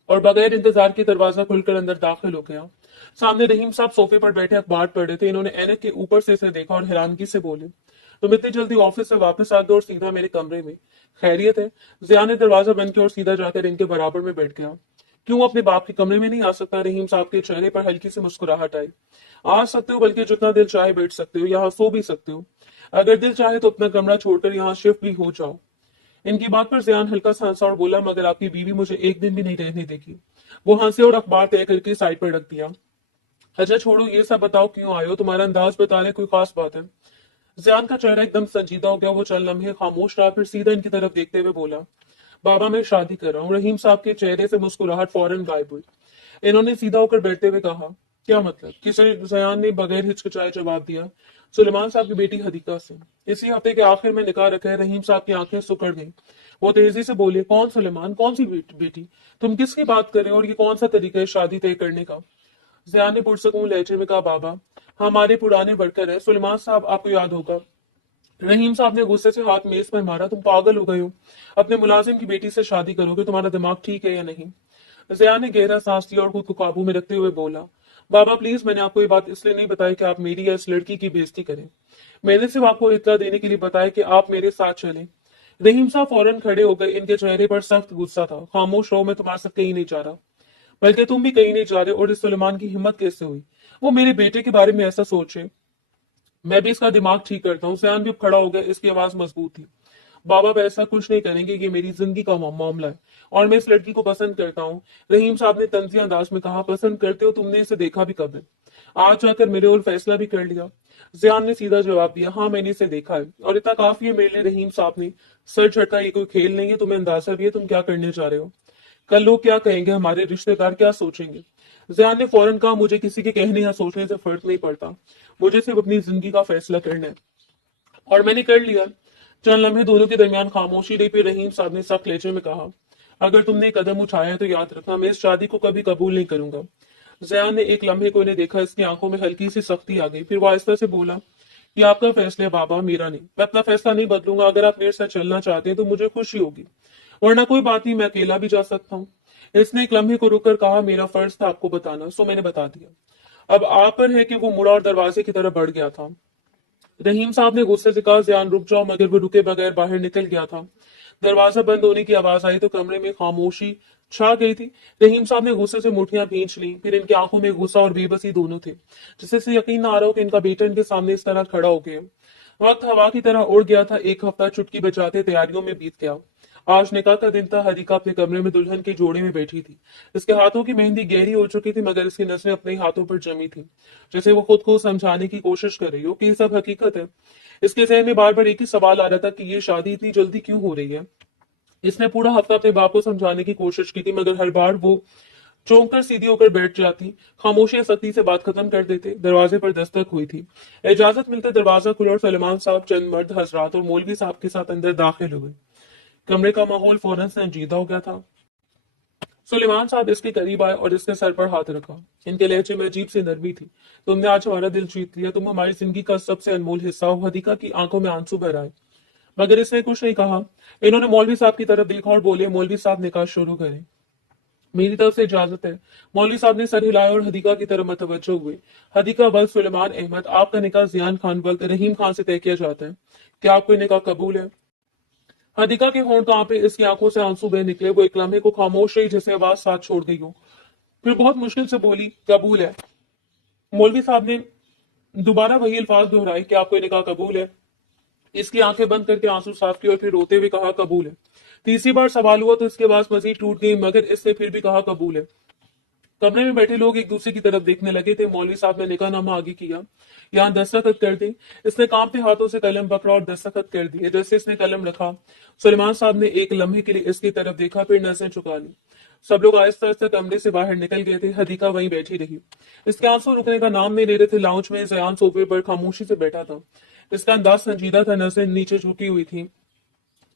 और बगैर इंतजार के दरवाजा खुलकर अंदर दाखिल हो गया। सामने रहीम साहब सोफे पर बैठे अखबार पढ़ रहे थे। इन्होंने ऐनक के ऊपर से इसे देखा और हैरानगी से बोले, तुम इतनी जल्दी ऑफिस से वापस आ गए और सीधा मेरे कमरे में? खैरियत है? जिया ने दरवाजा बंद किया और सीधा जाकर इनके बराबर में बैठ गया। क्यों अपने बाप के कमरे में नहीं आ सकता? रहीम साहब के चेहरे पर हल्की सी मुस्कुराहट आई। आ सकते हो, बल्कि जितना दिल चाहे बैठ सकते हो, यहाँ सो भी सकते हो। अगर दिल चाहे तो अपना कमरा छोड़कर यहाँ शिफ्ट भी हो जाओ। ان की बात पर जयान हल्का सा हंसा और बोला, मगर आपकी बीवी मुझे एक दिन भी नहीं रहने देगी। वो हंसे और अखबार तय करके साइड पर रख दिया। अच्छा छोड़ो, ये सब बताओ क्यों आए हो, तुम्हारा अंदाज बता रहे कोई खास बात है। जयान का चेहरा एकदम संजीदा हो गया। वो चंद लम्हे खामोश रहा, फिर सीधा इनकी तरफ देखते हुए बोला, बाबा मैं शादी कर रहा हूँ। रहीम साहब के चेहरे से मुस्कुराहट फौरन गायब हुई। इन्होंने सीधा होकर बैठते हुए कहा, क्या मतलब? किसी जयान ने बगैर हिचकिचाए जवाब दिया, सुलेमान साहब की बेटी हदीका से। इसी हफ्ते के आखिर में निकाह रखा है। रहीम साहब की आंखें सुकड़ गईं। वो तेजी से बोले, कौन सुलेमान? कौन सी बेटी? तुम किसकी बात कर रहे हो और ये कौन सा तरीका है शादी तय करने का? जयान ने पुरसकून लहजे में कहा, बाबा हमारे पुराने वर्कर है सुलेमान साहब, आपको याद होगा। रहीम साहब ने गुस्से से हाथ मेज पर मारा, तुम पागल हो गए हो? अपने मुलाजिम की बेटी से शादी करोगे? तुम्हारा दिमाग ठीक है या नहीं? जया ने गहरा सांस लिया और खुद को काबू में रखते हुए बोला, बाबा प्लीज, मैंने आपको ये बात इसलिए नहीं बताई कि आप मेरी या इस लड़की की बेइज्जती करें। मैंने सिर्फ आपको इतना देने के लिए बताया कि आप मेरे साथ चलें। रहीम साहब फौरन खड़े हो गए। इनके चेहरे पर सख्त गुस्सा था। खामोश रहो, मैं तुम्हारे साथ कहीं नहीं जा रहा। बल्कि तुम भी कहीं नहीं जा रहे। और इस सुलेमान की हिम्मत कैसे हुई वो मेरे बेटे के बारे में ऐसा सोचे? मैं भी इसका दिमाग ठीक करता हूँ। सयान भी अब खड़ा हो गया। इसकी आवाज मजबूत थी। बाबा आप ऐसा कुछ नहीं करेंगे, ये मेरी जिंदगी का मामला है और मैं इस लड़की को पसंद करता हूँ। रहीम साहब ने तंजी अंदाज में कहा, पसंद करते हो? तुमने इसे देखा भी कब है? आज जाकर मेरे और फैसला भी कर लिया। जियान ने सीधा जवाब दिया, हाँ मैंने इसे देखा है और इतना काफी है मेरे लिए। रहीम साहब ने सर झटका, ये कोई खेल नहीं है, तुम्हें अंदाजा भी है तुम क्या करने जा रहे हो। कल लोग क्या कहेंगे, हमारे रिश्तेदार क्या सोचेंगे? जियान ने फौरन कहा, मुझे किसी के कहने या सोचने से फर्क नहीं पड़ता। मुझे सिर्फ अपनी जिंदगी का फैसला करना है और मैंने कर लिया। चंद लम्हे दोनों के दरमियान खामोशी रही। फिर रहीम साहब ने सख्त लहजे में कहा, अगर तुमने एक कदम उठाया है तो याद रखना, मैं इस शादी को कभी कबूल नहीं करूंगा। जयान ने एक लम्हे को इन्हें देखा। इसकी आंखों में हल्की सी सख्ती आ गई। फिर वो आहिस्ता से बोला, ये आपका फैसला है बाबा, मेरा नहीं। मैं अपना फैसला नहीं बदलूंगा। अगर आप मेरे साथ चलना चाहते हैं तो मुझे खुशी होगी, वरना कोई बात नहीं, मैं अकेला भी जा सकता हूँ। इसने एक लम्हे को रुककर कहा, मेरा फर्ज था आपको बताना, सो मैंने बता दिया। अब आप पर है कि वो मुड़ा और दरवाजे की तरफ बढ़ गया था। रहीम साहब ने गुस्से से कहा, ज़यान रुक जाओ, मगर वो रुके बगैर बाहर निकल गया था। दरवाजा बंद होने की आवाज आई तो कमरे में खामोशी छा गई थी। रहीम साहब ने गुस्से से मुठियां भींच ली। फिर इनकी आंखों में गुस्सा और बेबसी दोनों थे, जिससे से यकीन न आ रहा हो कि इनका बेटा इनके सामने इस तरह खड़ा हो गया। वक्त हवा की तरह उड़ गया था। एक हफ्ता चुटकी बजाते तैयारियों में बीत गया। आज निकाह का दिन था। हरिका अपने कमरे में दुल्हन के जोड़े में बैठी थी। इसके हाथों की मेहंदी गहरी हो चुकी थी, मगर इसकी नसें अपने हाथों पर जमी थी, जैसे वो खुद को समझाने की कोशिश कर रही हो कि ये सब हकीकत है। इसके जहन में बार बार एक ही सवाल आ रहा था कि ये शादी इतनी जल्दी क्यों हो रही है। इसने पूरा हफ्ता अपने बाप को समझाने की कोशिश की थी, मगर हर बार वो चौंक कर सीधी होकर बैठ जाती। खामोशी सख्ती से बात खत्म कर देते। दरवाजे पर दस्तक हुई थी। इजाजत मिलते दरवाजा खुला और सलमान साहब, चंद मर्द हजरात और मौलवी साहब के साथ अंदर दाखिल हुए। कमरे का माहौल फौरन संजीदा हो गया था। सुलेमान साहब इसके करीब आए और इसके सर पर हाथ रखा। इनके लहजे में अजीब सी नरमी थी। तुमने आज हमारा दिल जीत लिया, तुम हमारी जिंदगी का सबसे अनमोल हिस्सा हो। हदीका की आंखों में आंसू भर आए, मगर इसने कुछ नहीं कहा। इन्होंने मौलवी साहब की तरफ देखा और बोले, मौलवी साहब निकाह शुरू करें। मेरी तरफ से इजाजत है। मौलवी साहब ने सर हिलाया और हदीका की तरफ मतवज्जो हुए। हदीका वल्द सुलेमान अहमद, आपका निकाह जियान खान वल्द रहीम खान से तय किया जाता है। क्या आपको ये निकाह कबूल है? हदीका के होंठ कांपे। इसकी आंखों से आंसू बह निकले। वो एक लम्हे को खामोश रही, जैसे आवाज साथ छोड़ गई हो। फिर बहुत मुश्किल से बोली, कबूल है। मौलवी साहब ने दोबारा वही अल्फाज दोहराए कि आपको ये निकाह कबूल है। इसकी आंखें बंद करके आंसू साफ किए और फिर रोते हुए कहा, कबूल है। तीसरी बार सवाल हुआ तो इसके आवाज मजीद टूट गई, मगर इसने फिर भी कहा, कबूल है। कमरे में बैठे लोग एक दूसरे की तरफ देखने लगे थे। मौलवी साहब ने निकाहनामा आगे किया, यहाँ दस्तखत कर दे। इसने कांपते हाथों से कलम पकड़ा और दस्तखत कर दिए। जैसे इसने कलम रखा, सुलेमान साहब ने एक लम्हे के लिए इसकी तरफ देखा, फिर नजरें चुका ली। सब लोग आहिस्ता आहिस्ता कमरे से बाहर निकल गए थे। हदीका वहीं बैठी रही। इसके आंसू रुकने का नाम नहीं ले रहे थे। लाउंज में जयान सोफे पर खामोशी से बैठा था। इसका अंदाज संजीदा था, नजरें नीचे झुकी हुई थी,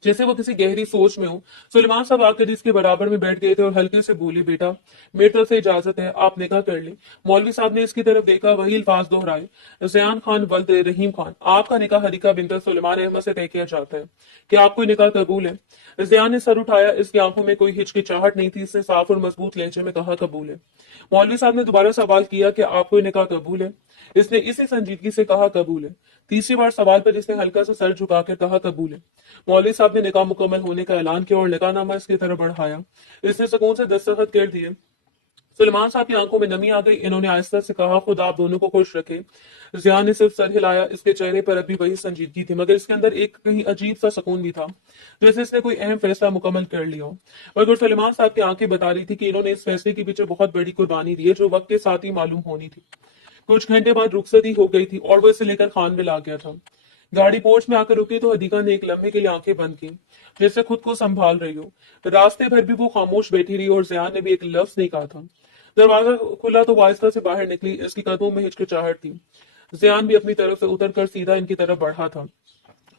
जैसे वो किसी गहरी सोच में हो। सुलेमान साहब आकर इसके बराबर में बैठ गए थे और हल्के से बोले, बेटा मेरी तरफ से इजाजत है, आप निकाह कर ले। मौलवी साहब ने इसकी तरफ देखा, वही अल्फाज दोहराए, जयान खान वल्द रहीम खान, आपका निकाह हरिका बिनत सुलेमान अहमद से तय किया जाता है। क्या आपको ये निकाह कबूल है? जयान ने सर उठाया। इसकी आंखों में कोई हिचकिचाहट नहीं थी। इसने साफ और मजबूत लहजे में कहा, कबूल है। मौलवी साहब ने दोबारा सवाल किया कि आपको ये निकाह कबूल है? इसने इसी संजीदगी से कहा, कबूल है। तीसरी बार सवाल पर इसने हल्का सा सर झुकाकर कहा, कबूल है। मौलवी साहब ने निकाह मुकम्मल होने का ऐलान किया और निकाहनामा इसकी तरफ बढ़ाया। इसने सुकून से दस्तखत कर दिए। सलमान साहब की आंखों में नमी आ गई। इन्होंने आहिस्ता से कहा, खुदा आप दोनों को खुश रखे। जिया ने सिर्फ सर हिलाया। इसके चेहरे पर अभी वही संजीदगी थी, मगर इसके अंदर एक कहीं अजीब सा सुकून भी था, जैसे इसने कोई अहम फैसला मुकम्मल कर लिया हो। मगर सलमान साहब की आंखें बता रही थी कि इन्होंने इस फैसले के पीछे बहुत बड़ी कुर्बानी दी है, जो वक्त के साथ ही मालूम होनी थी। कुछ घंटे बाद रुखसती हो गई थी और वो इसे लेकर खानविल आ गया था। गाड़ी पोर्च में आकर रुकी तो हदीका ने एक लम्हे के लिए आंखें बंद की, जैसे खुद को संभाल रही हो। रास्ते भर भी वो खामोश बैठी रही और जियान ने भी एक लफ्ज नहीं कहा था। दरवाजा खुला तो वो आहिस्ता से बाहर निकली। इसकी कदमों में हिचकिचाहट थी। जियान भी अपनी तरफ से उतरकर सीधा इनकी तरफ बढ़ा था।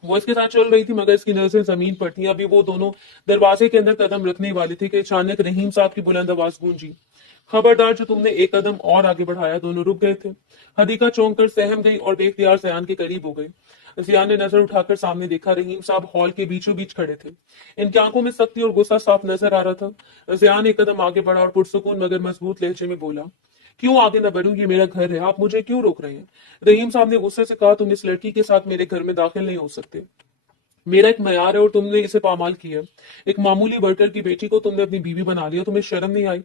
वो इसके साथ चल रही थी, मगर इसकी नजरें जमीन पर थी। अभी वो दोनों दरवाजे के अंदर कदम रखने वाली थी कि अचानक रहीम साहब की बुलंद आवाज गूंजी, खबरदार, जो तुमने एक कदम और आगे बढ़ाया। दोनों रुक गए थे। हदीका चौंक कर सहम गई और बेख्तियार जियान के करीब हो गई। जियान ने नजर उठाकर सामने देखा। रहीम साहब हॉल के बीचों बीच खड़े थे। इनकी आंखों में सख्ती और गुस्सा साफ नजर आ रहा था। जियान एक कदम आगे बढ़ा और पुरसुकून मगर मजबूत लहजे में बोला, क्यों आगे न बढ़ूं? ये मेरा घर है, आप मुझे क्यों रोक रहे हैं? रहीम साहब ने गुस्से से कहा, तुम इस लड़की के साथ मेरे घर में दाखिल नहीं हो सकते। मेरा एक मयार है और तुमने इसे पामाल किया। एक मामूली वर्कर की बेटी को तुमने अपनी बीवी बना लिया। तुम्हें शर्म नहीं आई?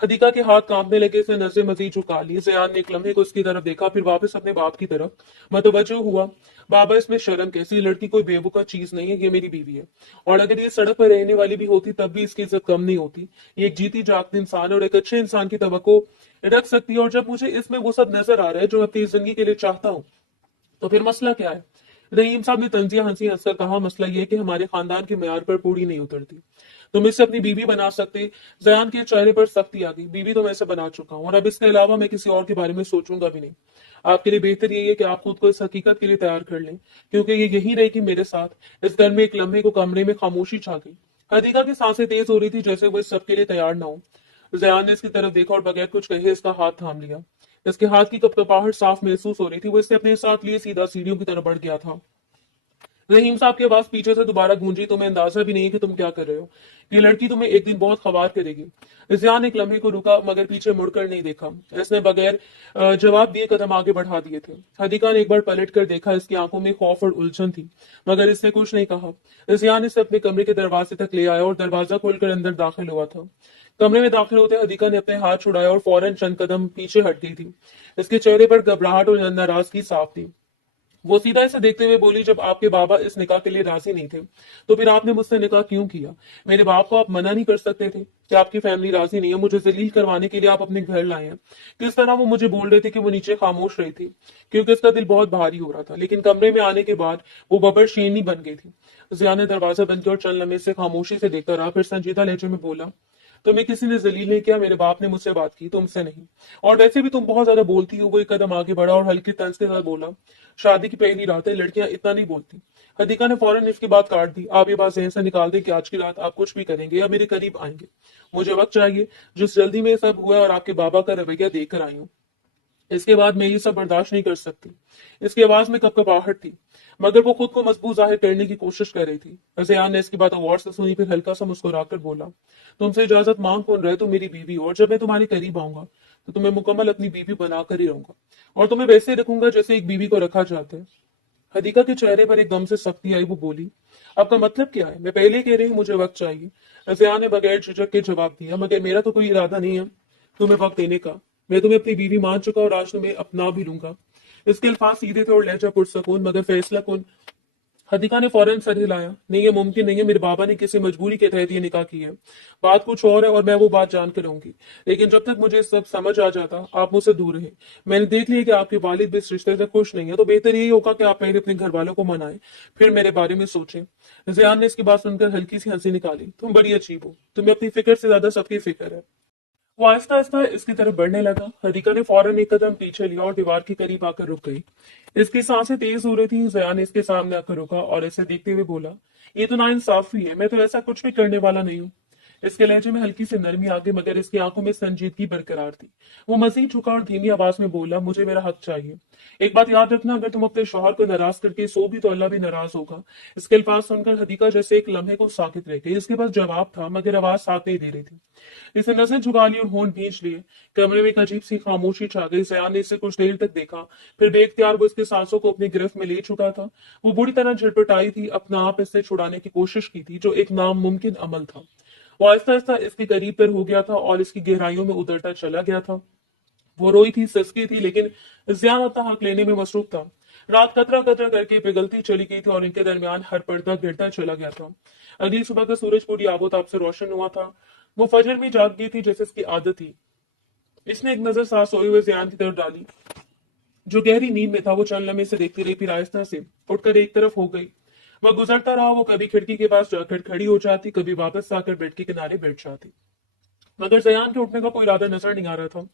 हदीका के हाथ कांपने लगे। इसने नजरें मजीद झुका ली। जियान ने एक लम्हे को उसकी तरफ देखा, फिर वापस अपने बाप की तरफ मतवज्जो हुआ। बाबा, इसमें शर्म कैसी? लड़की कोई बेवकूफ चीज नहीं है, ये मेरी बीवी है। और अगर ये सड़क पर रहने वाली भी होती तब भी इसकी इज्जत कम नहीं होती। ये एक जीती जागती इंसान है और एक अच्छे इंसान की तवक्को रख सकती है। और जब मुझे इसमें वो सब नजर आ रहा है जो मैं अपनी जिंदगी के लिए चाहता हूँ, तो फिर मसला क्या है? रहीम साहब ने तंजिया हंसी हंसकर कहा, मसला यह है कि हमारे खानदान के म्यार पर पूरी नहीं उतरती। तुम इसे अपनी बीवी बना सकते। जयान के चेहरे पर सख्ती आ गई। बीवी तो मैं इसे बना चुका हूं और अब इसके अलावा मैं किसी और के बारे में सोचूंगा भी नहीं। आपके लिए बेहतर यही है कि आप खुद को इस हकीकत के लिए तैयार कर लें, क्योंकि ये यही रहेगी मेरे साथ। इस घर में एक लम्हे को कमरे में खामोशी छा गई। हदीका की सांसें तेज हो रही थी, जैसे वो इस सब के लिए तैयार ना हो। जयान ने इसकी तरफ देखा और बगैर कुछ कहे इसका हाथ थाम लिया। इसके हाथ की कपकपाहट साफ महसूस हो रही थी। वो इससे अपने साथ लिए सीधा सीढ़ियों की तरफ बढ़ गया था। रहीम साहब की आवाज पीछे से दोबारा गूंजी, तुम्हें अंदाजा भी नहीं है कि तुम क्या कर रहे हो। ये लड़की तुम्हें एक दिन बहुत खवार करेगी। जियान एक लम्हे को रुका, मगर पीछे मुड़कर नहीं देखा। इसने बगैर जवाब दिए कदम आगे बढ़ा दिए थे। हदीका ने एक बार पलट कर देखा। इसकी आंखों में खौफ और उलझन थी, मगर इसने कुछ नहीं कहा। जियान इसे अपने कमरे के दरवाजे तक ले आया और दरवाजा खोलकर अंदर दाखिल हुआ था। कमरे में दाखिल होते हदीका ने अपने हाथ छुड़ाया और फौरन चंद कदम पीछे हट गई थी। इसके चेहरे पर घबराहट और नाराजगी साफ थी। वो सीधा इसे देखते हुए बोली, जब आपके बाबा इस निकाह के लिए राजी नहीं थे, तो फिर आपने मुझसे निकाह क्यों किया? मेरे बाप को आप मना नहीं कर सकते थे कि आपकी फैमिली राजी नहीं है? मुझे जलील करवाने के लिए आप अपने घर लाए हैं। किस तरह वो मुझे बोल रहे थे कि वो नीचे खामोश रही थी, क्योंकि उसका दिल बहुत भारी हो रहा था। लेकिन कमरे में आने के बाद वो बबर शेरनी बन गई थी। जिया ने दरवाजा बंद किया और चंद लम्हे से खामोशी से देखता रहा, फिर संजीदा लहजे में बोला, तुम्हें किसी ने जलील नहीं किया। मेरे बाप ने मुझसे बात की, तुमसे नहीं। और वैसे भी तुम बहुत ज्यादा बोलती हो। वो एक कदम आगे बढ़ा और हल्की तंज के साथ बोला, शादी की पहली रात है, लड़कियां इतना नहीं बोलती। हदीका ने फौरन इसकी बात काट दी। आप ये बात जहन से निकाल दें कि आज की रात आप कुछ भी करेंगे या मेरे करीब आएंगे। मुझे वक्त चाहिए। जिस जल्दी में ये सब हुआ है और आपके बाबा का रवैया देखकर आई हूँ, इसके बाद मैं ये सब बर्दाश्त नहीं कर सकती। इसकी आवाज में कपकपाहट थी, मगर वो खुद को मजबूत जाहिर करने की कोशिश कर रही थी। रज़ियान ने इसकी बात गौर से सुनी, फिर हल्का सा मुस्कुराकर बोला, तुमसे इजाजत मांग कौन रहे? तुम मेरी बीवी हो, और जब मैं तुम्हारे करीब आऊंगा तो तुम्हें मुकम्मल अपनी बीवी बनाकर ही रहूंगा, और तुम्हें वैसे रखूंगा जैसे एक बीवी को रखा जाता है। हदीका के चेहरे पर एकदम से सख्ती आई। वो बोली, आपका मतलब क्या है? मैं पहले ही कह रही हूँ मुझे वक्त चाहिए। रज़ियान ने बगैर झिझक के जवाब दिया, मगर मेरा तो कोई इरादा नहीं है तुम्हें वक्त देने का। मैं तुम्हें अपनी बीवी मान चुका और आज तुम्हें अपना भी लूंगा। इसके अल्फाज सीधे थे और लहजा पुरसकून, मगर फैसला कौन। हदीका ने फौरन सर हिलाया, नहीं, ये मुमकिन नहीं है। मेरे बाबा ने किसी मजबूरी के तहत ये निकाह की है। बात कुछ और है और मैं वो बात जान कर रहूंगी। लेकिन जब तक मुझे सब समझ आ जाता, आप मुझसे दूर रहे। मैंने देख लिया कि आपके वालिद भी इस रिश्ते से खुश नहीं है, तो बेहतर यही होगा कि आप पहले अपने घर वालों को मनाएं, फिर मेरे बारे में सोचें। जियान ने इसकी बात सुनकर हल्की सी हंसी निकाली, तुम बड़ी अजीब हो। तुम्हें अपनी फिक्र से ज्यादा सबकी फिक्र है। वो आहिस्ता आहिस्ता इसकी तरफ बढ़ने लगा। हदीका ने फौरन एक कदम पीछे लिया और दीवार के करीब आकर रुक गई। इसकी सांसें तेज हो रही थी। जया ने इसके सामने आकर रुका और इसे देखते हुए बोला, ये तो नाइंसाफी है। मैं तो ऐसा कुछ भी करने वाला नहीं हूँ। इसके लहजे में हल्की सी नरमी आ गई, मगर इसकी आंखों में संजीदगी बरकरार थी। वो मजीद झुका और धीमी आवाज में बोला, मुझे मेरा हक चाहिए। एक बात याद रखना, अगर तुम अपने शौहर को नाराज करके सो भी तो अल्लाह भी नाराज होगा। इसके अल्फाज सुनकर हदीका जैसे एक लम्हे को साकित रह गई। इसके पास जवाब था, मगर आवाज साथ नहीं दे रही थी। इसे नजर झुका ली और होंठ भींच लिए। कमरे में एक अजीब सी खामोशी छा गई। जयान ने इसे कुछ देर तक देखा, फिर बेख्तियार वो इसके सांसों को अपनी गिरफ्त में ले चुका था। वो बुरी तरह झटपटाई थी, अपना आप इससे छुड़ाने की कोशिश की थी, जो एक नामुमकिन अमल था। वो आहिस्ता आहिस्ता इसके करीब तर हो गया था और इसकी गहराइयों में उतरता चला गया था। वो रोई थी, सिसकी थी, लेकिन जियान अपना हक लेने में मसरूफ था। रात कतरा कतरा करके पिघलती चली गई थी और इनके दरमियान हर पर्दा गिरता चला गया था। अगली सुबह का सूरज पूरी आबोताब से रोशन हुआ था। वो फजर में जाग गई थी जैसे इसकी आदत थी। इसने एक नजर साथ सोए हुए जियान की तरफ डाली, जो गहरी नींद में था। वो चंद लम्हे से देखती रही, फिर आहिस्ता से उठकर एक तरफ हो गई। वह गुजरता रहा। वो कभी खिड़की के पास जाकर खड़ी हो जाती, कभी वापस आकर बेड के किनारे बैठ जाती, मगर जयान के उठने का कोई इरादा नजर नहीं आ रहा था।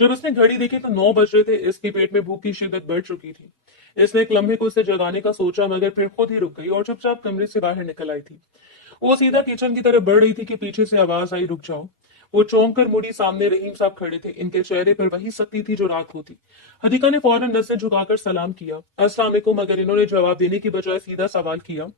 जब उसने घड़ी देखी तो 9 बज रहे थे। इसके पेट में भूख की शिद्दत बढ़ चुकी थी। इसने एक लम्हे को उसे जगाने का सोचा, मगर फिर खुद ही रुक गई और चुपचाप कमरे से बाहर निकल आई थी। वो सीधा किचन की तरफ बढ़ रही थी कि पीछे से आवाज आई, रुक जाओ। वो चौंक कर मुड़ी। सामने रहीम साहब खड़े थे। इनके चेहरे पर वही सख्ती थी जो रात को थी। हदीका ने फौरन नजर झुकाकर सलाम किया, अस्सलाम वालेकुम, मगर इन्होंने जवाब देने की बजाय सीधा सवाल किया,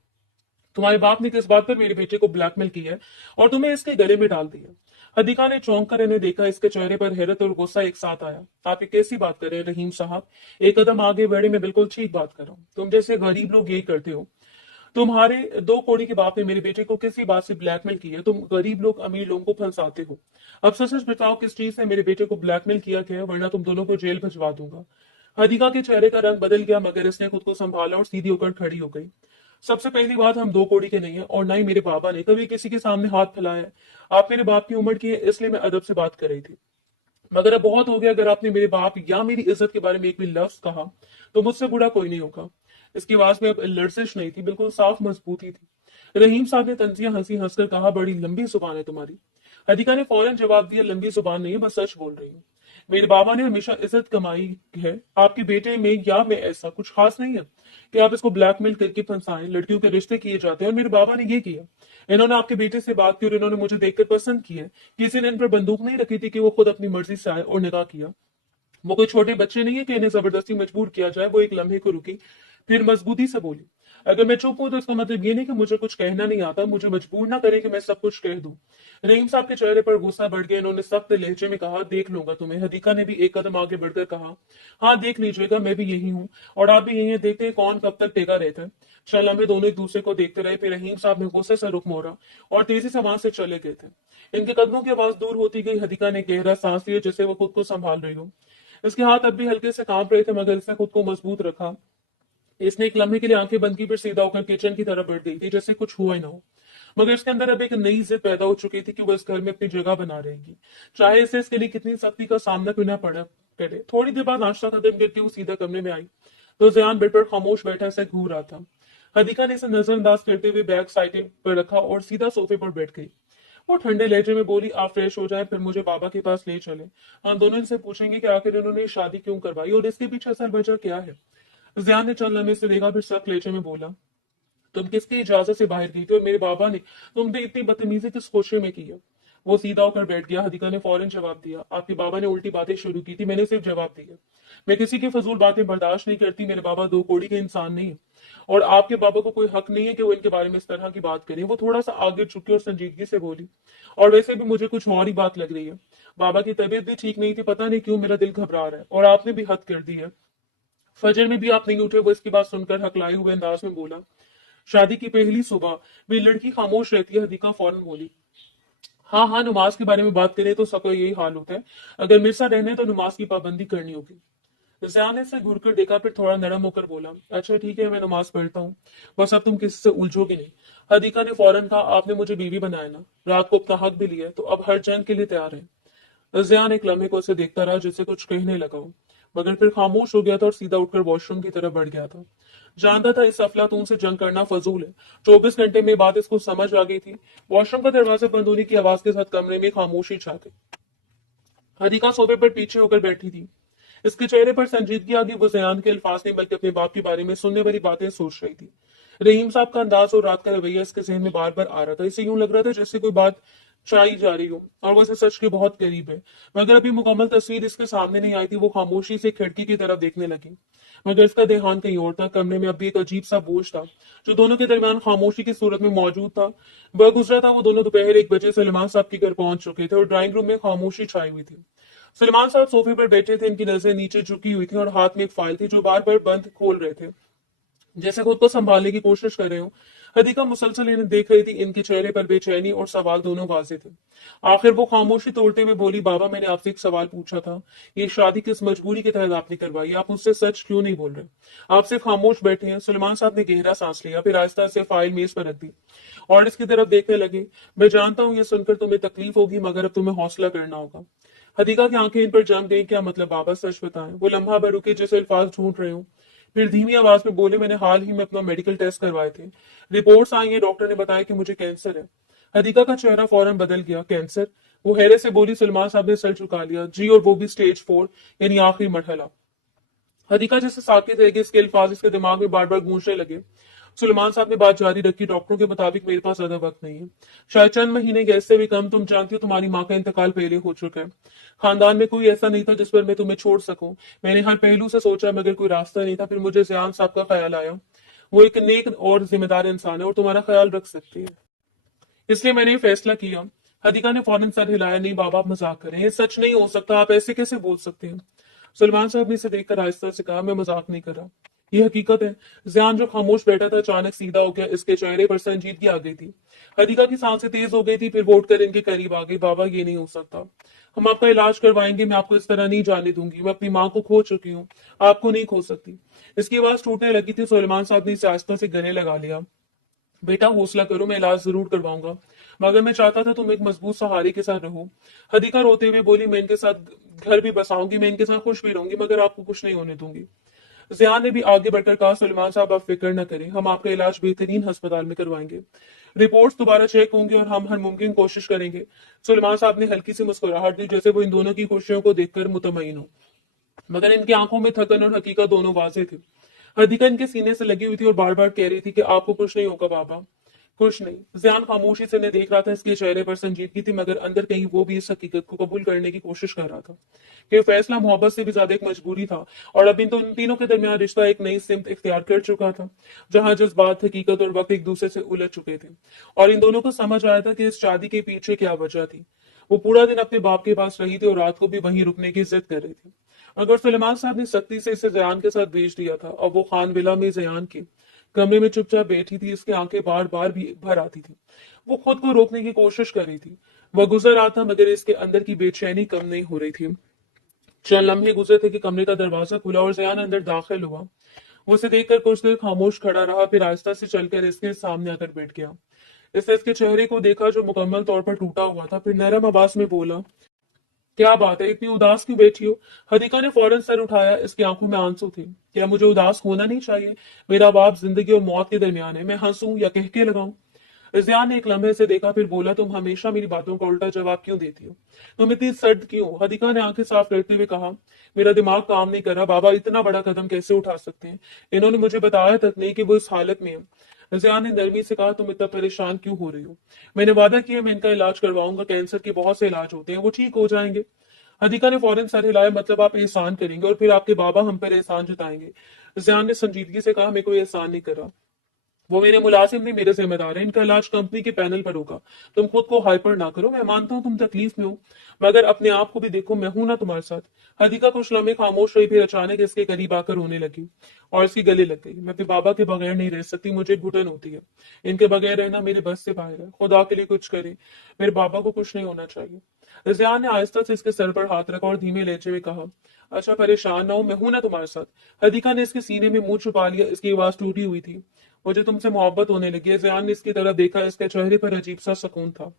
तुम्हारे बाप ने किस बात पर मेरे बेटे को ब्लैकमेल किया है और तुम्हें इसके गले में डाल दिया? हदीका ने चौंक कर इन्हें देखा। इसके चेहरे पर हैरत और गुस्सा एक साथ आया। आप ये कैसी बात कर रहे हैं रहीम साहब? एक कदम आगे बढ़े। मैं बिल्कुल ठीक बात कर रहा हूँ। तुम जैसे गरीब लोग यही करते हो। तुम्हारे 2 कौड़ी के बाप ने मेरे बेटे को किसी बात से ब्लैकमेल किया है। तुम गरीब लोग अमीर लोगों को फंसाते हो। अब सच सच बताओ, किस चीज से मेरे बेटे को ब्लैकमेल किया गया है, वरना तुम दोनों को जेल भिजवा दूंगा। हदीका के चेहरे का रंग बदल गया, मगर इसने खुद को संभाला और सीधी होकर खड़ी हो गई। सबसे पहली बात, हम 2 कौड़ी के नहीं है और ना ही मेरे बाबा ने कभी किसी के सामने हाथ फैलाया है। आप मेरे बाप की उम्र की है, इसलिए मैं अदब से बात कर रही थी। मगर अब बहुत हो गया। अगर आपने मेरे बाप या मेरी इज्जत के बारे में एक भी लफ्ज कहा तो मुझसे बुरा कोई नहीं होगा। इसकी आवाज में अब लड़जिश नहीं थी, बिल्कुल साफ मजबूती थी। रहीम साहब ने तंजिया हंसी हंसकर कहा, बड़ी लंबी जुबान है तुम्हारी। हदीका ने फौरन जवाब दिया, लंबी जुबान नहीं है, बस सच बोल रही हूँ। मेरे बाबा ने हमेशा इज्जत कमाई है। आपके बेटे में या में ऐसा कुछ खास नहीं है कि आप इसको ब्लैकमेल करके फंसाएं। लड़कियों के रिश्ते किए जाते हैं और मेरे बाबा ने ये किया। इन्होंने आपके बेटे से बात की और इन्होंने मुझे देखकर पसंद की है। किसी ने इन पर बंदूक नहीं रखी थी कि वो खुद अपनी मर्जी से आए और निकाह किया। वो कोई छोटे बच्चे नहीं है कि इन्हें जबरदस्ती मजबूर किया जाए। वो एक लम्हे को रुकी, फिर मजबूती से बोली, अगर मैं चुप हूं तो इसका मतलब ये नहीं कि मुझे कुछ कहना नहीं आता। मुझे मजबूर ना करे कि मैं सब कुछ कह दूं। रहीम साहब के चेहरे पर गुस्सा बढ़ गया। इन्होंने सख्त लहजे में कहा, देख लूंगा तुम्हें। हदीका ने भी एक कदम आगे बढ़कर कहा, हाँ देख लीजिएगा, मैं भी यही हूँ और आप भी यही हैं। देखते हैं कौन कब तक टेका रहता है। चल लम्बे दोनों एक दूसरे को देखते रहे। फिर रहीम साहब ने गुस्से से रुख मोड़ा और तेजी से वहां से चले गए थे। इनके कदमों की आवाज दूर होती गई। हदीका ने गहरा सांस लिया, जैसे वो खुद को संभाल रही हो। इसके हाथ अब भी हल्के से कांप रहे थे, मगर इसने खुद को मजबूत रखा। इसने एक लम्हे के लिए आंखें बंद की, फिर सीधा होकर किचन की तरफ बढ़ गई थी, जैसे कुछ हुआ ही ना हो। मगर इसके अंदर अब एक नई जिद पैदा हो चुकी थी कि वो इस घर में अपनी जगह बना रहेगी, चाहे इसे इसके लिए कितनी सख्ती का सामना क्यों ना पड़ा करे। थोड़ी देर बाद नाश्ता खत्म करके वो सीधा कमरे में आई तो जियान बेड पर खामोश बैठा से घूर रहा था। हदीका ने इसे नजरअंदाज करते हुए बैग साइड पर रखा और सीधा सोफे पर बैठ गई। वो ठंडे लहजे में बोली, आप फ्रेश हो जाए, फिर मुझे बाबा के पास ले चले। हम दोनों इनसे पूछेंगे कि आखिर इन्होंने ये शादी क्यों करवाई और इसके पीछे असल वजह क्या है। जियान ने चंद लम्हे से देखा, फिर सख्त लहजे में बोला, तुम किसकी इजाजत से बाहर गई थी और मेरे बाबा ने तुमने इतनी बदतमीजी किस खुशी में की है? वो सीधा होकर बैठ गया। हदीका ने फौरन जवाब दिया, आपके बाबा ने उल्टी बातें शुरू की थी, मैंने सिर्फ जवाब दिया। मैं किसी की फजूल बातें बर्दाश्त नहीं करती। मेरे बाबा 2 कौड़ी के इंसान नहीं है और आपके बाबा को कोई हक नहीं है कि वो इनके बारे में इस तरह की बात करें। वो थोड़ा सा आगे झुकी और संजीदगी से बोली, और वैसे भी मुझे कुछ और ही बात लग रही है। बाबा की तबीयत भी ठीक नहीं थी, पता नहीं क्यों मेरा दिल घबरा रहा है और आपने भी हद कर दी है। फजर में भी आप नहीं उठे। वो इसकी बात सुनकर हकलाए हुए अंदाज में बोला, शादी की पहली सुबह वे लड़की खामोश रहती है। हदीका फौरन बोली, हाँ हाँ, नमाज के बारे में बात करें तो सबका यही हाल होता है। अगर मेरे साथ रहना है तो नमाज की पाबंदी करनी होगी। जियान ने इसे घूर कर देखा, फिर थोड़ा नरम होकर बोला, अच्छा ठीक है, मैं नमाज पढ़ता हूँ, बस अब तुम किसी से उलझोगे नहीं। हदीका ने फौरन कहा, आपने मुझे बीवी बनाया ना, रात को अपना हक भी लिया, तो अब हर जंग के लिए तैयार है। जियान एक लम्हे को उसे देखता रहा, जैसे कुछ कहने लगा हो, मगर फिर खामोश हो गया था और सीधा उठकर वॉशरूम की तरफ बढ़ गया था। जानता था इस अफलातून से जंग करना फजूल है। 24 घंटे में बात इसको समझ आ गई थी। वॉशरूम का दरवाजा बंद होने की आवाज के साथ कमरे में खामोशी छा गई। हदीका सोफे पर पीछे होकर बैठी थी। इसके चेहरे पर संजीदगी आ गई। वो जियान के अल्फाज नहीं बल्कि अपने बाप के बारे में सुनने वाली बातें सोच रही थी। रहीम साहब का अंदाज और रात का रवैया इसके जहन में बार बार आ रहा था। इसे यूं लग रहा था जैसे कोई बात चाई जा रही हो और वो इसे सच के बहुत करीब है, मगर अभी मुकम्मल तस्वीर इसके सामने नहीं आई थी। वो खामोशी से खिड़की की तरफ देखने लगी, मगर इसका ध्यान कहीं और था। कमरे में अब भी एक अजीब सा बोझ था जो दोनों के दरमियान खामोशी की सूरत में मौजूद था। वह गुजरा था। वो दोनों दोपहर 1 बजे सलमान साहब के घर पहुंच चुके थे और ड्राइंग रूम में खामोशी छाई हुई थी। सलमान साहब सोफे पर बैठे थे। इनकी नजरें नीचे झुकी हुई थी और हाथ में एक फाइल थी जो बार बार बंद खोल रहे थे, जैसे खुद को संभालने की कोशिश कर रहे हो। हदीका मुसलसल इन्हें देख रही थी। इनके चेहरे पर बेचैनी और सवाल दोनों वाजे थे। आखिर वो खामोशी तोड़ते हुए बोली, बाबा मैंने आपसे एक सवाल पूछा था, ये शादी किस मजबूरी के तहत आपने करवाई? आप मुझसे सच क्यों नहीं बोल रहे? आप सिर्फ खामोश बैठे हैं। सुलेमान साहब ने गहरा सांस लिया, फिर आहिस्ता से फाइल मेज पर रख दी और इसकी तरफ देखने लगे। मैं जानता हूं ये सुनकर तुम्हें तकलीफ होगी, मगर अब तुम्हें हौसला करना होगा। हदीका की आंखें इन पर जम गई। क्या मतलब बाबा, सच बताएं। वो लम्हा भर रुके जैसे अल्फाज ढूंढ रहे हो। फिर धीमी आवाज में बोले, मैंने हाल ही में अपना मेडिकल टेस्ट करवाए थे, रिपोर्ट्स आई हैं, डॉक्टर ने बताया कि मुझे कैंसर है। हदीका का चेहरा फौरन बदल गया। कैंसर? वो हैरत से बोली। सलमान साहब ने सर झुका लिया। जी, और वो भी स्टेज 4, यानी आखिरी मरहला। हदीका जैसे साकित रह गई। इसके अल्फाज इसके दिमाग में बार बार गूंजने लगे। सुलेमान साहब ने बात जारी रखी, डॉक्टरों के मुताबिक मेरे पास ज्यादा वक्त नहीं है, शायद चंद महीने के, इससे भी कम। तुम जानती हो तुम्हारी माँ का इंतकाल पहले हो चुका है। खानदान में कोई ऐसा नहीं था जिस पर मैं तुम्हें छोड़ सकूं। मैंने हर पहलू से सोचा, मगर कोई रास्ता नहीं था। फिर मुझे जियान साहब का ख्याल आया। वो एक नेक और जिम्मेदार इंसान है और तुम्हारा ख्याल रख सकती है, इसलिए मैंने ये फैसला किया। हदीका ने फौरन सर हिलाया। नहीं बाबा, आप मजाक करें, ये सच नहीं हो सकता, आप ऐसे कैसे बोल सकते हैं? सलमान साहब ने इसे देखकर आहिस्ता से कहा, मैं मजाक नहीं कर रहा, ये हकीकत है। जियान जो खामोश बैठा था अचानक सीधा हो गया। इसके चेहरे पर संजीदगी आ गई थी। हदीका की सांसें तेज हो गई थी। फिर वो उठकर इनके करीब आ गई। बाबा, ये नहीं हो सकता, हम आपका इलाज करवाएंगे, मैं आपको इस तरह नहीं जाने दूंगी। मैं अपनी माँ को खो चुकी हूँ, आपको नहीं खो सकती। इसकी आवाज टूटने लगी थी। सुलेमान साहब ने इसे आहिस्ता से गले लगा लिया। बेटा हौसला करो, मैं इलाज जरूर करवाऊंगा, मगर मैं चाहता था तुम एक मजबूत सहारे के साथ रहो। हदीका रोते हुए बोली, मैं इनके साथ घर भी बसाऊंगी, मैं इनके साथ खुश भी रहूंगी, मगर आपको कुछ नहीं होने दूंगी। जियान ने भी आगे बढ़कर कहा, सलमान साहब आप फिक्र न करें, हम आपका इलाज बेहतरीन अस्पताल में करवाएंगे, रिपोर्ट्स दोबारा चेक होंगी और हम हर मुमकिन कोशिश करेंगे। सुलेमान साहब ने हल्की सी मुस्कुराहट दी, जैसे वो इन दोनों की खुशियों को देखकर मुतमईन हो, मगर इनकी आंखों में थकन और हकीकत दोनों वाजे थे। हदीका इनके सीने से लगी हुई थी और बार बार कह रही थी कि आपको कुछ नहीं होगा बाबा, कुछ नहीं। जियान खामोशी से इन्हें देख रहा था। इसके चेहरे पर संजीदगी थी, मगर अंदर कहीं वो भी इस हकीकत को कबूल करने की कोशिश कर रहा था कि फैसला मोहब्बत से भी ज्यादा एक मजबूरी था। और अब इन तीनों के दरमियान रिश्ता एक नई सिमत इख्तियार कर चुका था, जहां जज्बात, हकीकत और वक्त एक दूसरे से उलझ चुके थे। और इन दोनों को समझ आया था कि इस शादी के पीछे क्या वजह थी। वो पूरा दिन अपने बाप के पास रही थी और रात को भी वहीं रुकने की जिद कर रही थी। अगर सुलेमान साहब ने सख्ती से इसे जयान के साथ भेज दिया था, अब वो खान विला में जयान के कमरे में चुपचाप बैठी थी। इसकी आंखें बार बार भी भर आती थी। वो खुद को रोकने की कोशिश कर रही थी। वह गुजर रहा था, मगर इसके अंदर की बेचैनी कम नहीं हो रही थी। चंद लम्हे गुजरे थे कि कमरे का दरवाजा खुला और जयान अंदर दाखिल हुआ। वो उसे देखकर कुछ देर खामोश खड़ा रहा, फिर आहिस्ता से चलकर इसके सामने आकर बैठ गया। इसने इसके चेहरे को देखा जो मुकम्मल तौर पर टूटा हुआ था, फिर नरम आवाज में बोला, क्या बात है, इतनी उदास क्यों बैठी हो? हदीका ने फौरन सर उठाया। इसकी आंखों में आंसू थे। क्या मुझे उदास होना नहीं चाहिए? मेरा बाप जिंदगी और मौत के दरमियान है, मैं हंसूं या कहके लगाऊं? रिजयान ने एक लम्हे से देखा, फिर बोला, तुम हमेशा मेरी बातों का उल्टा जवाब क्यों देती हो? तुम इतनी सर्द क्यों? हदीका ने आंखें साफ करते हुए कहा, मेरा दिमाग काम नहीं कर रहा। बाबा इतना बड़ा कदम कैसे उठा सकते हैं? इन्होंने मुझे बताया तक नहीं कि वो इस हालत में है। रिजयान ने नरमी से कहा, तुम इतना परेशान क्यों हो रही हो? मैंने वादा किया मैं इनका इलाज करवाऊंगा, कैंसर के बहुत से इलाज होते हैं, वो ठीक हो जाएंगे। हदीका ने फौरन सर हिलाया, मतलब आप एहसान करेंगे और फिर आपके बाबा हम पर एहसान जताएंगे? जियान ने संजीदगी से कहा, मैं कोई एहसान नहीं कर रहा, वो मेरे मुलाजिम नहीं, मेरे जिम्मेदार है, इनका इलाज कंपनी के पैनल पर होगा। तुम खुद को हाइपर ना करो, मैं मानता हूँ तुम तकलीफ में हो, मगर अपने आप को भी देखो, मैं हूं ना तुम्हारे साथ। हदीका कुछ लम्हे खामोश रही, फिर अचानक इसके करीब आकर रोने लगी और इसकी गले लग गई। मैं अपने बाबा के बगैर नहीं रह सकती, मुझे घुटन होती है, इनके बगैर रहना मेरे बस से बाहर है, खुदा के लिए कुछ करे, मेरे बाबा को कुछ नहीं होना चाहिए। रिजयान ने आहिस्ता से इसके सर पर हाथ रखा और धीमे लहजे में कहा, अच्छा परेशान ना हो, मैं हूं ना तुम्हारे साथ। हदीका ने इसके सीने में मुंह छुपा लिया। इसकी आवाज टूटी हुई थी। मुझे तुमसे मोहब्बत होने लगी है। जियान ने इसकी तरफ देखा। इसके चेहरे पर अजीब सा सुकून था।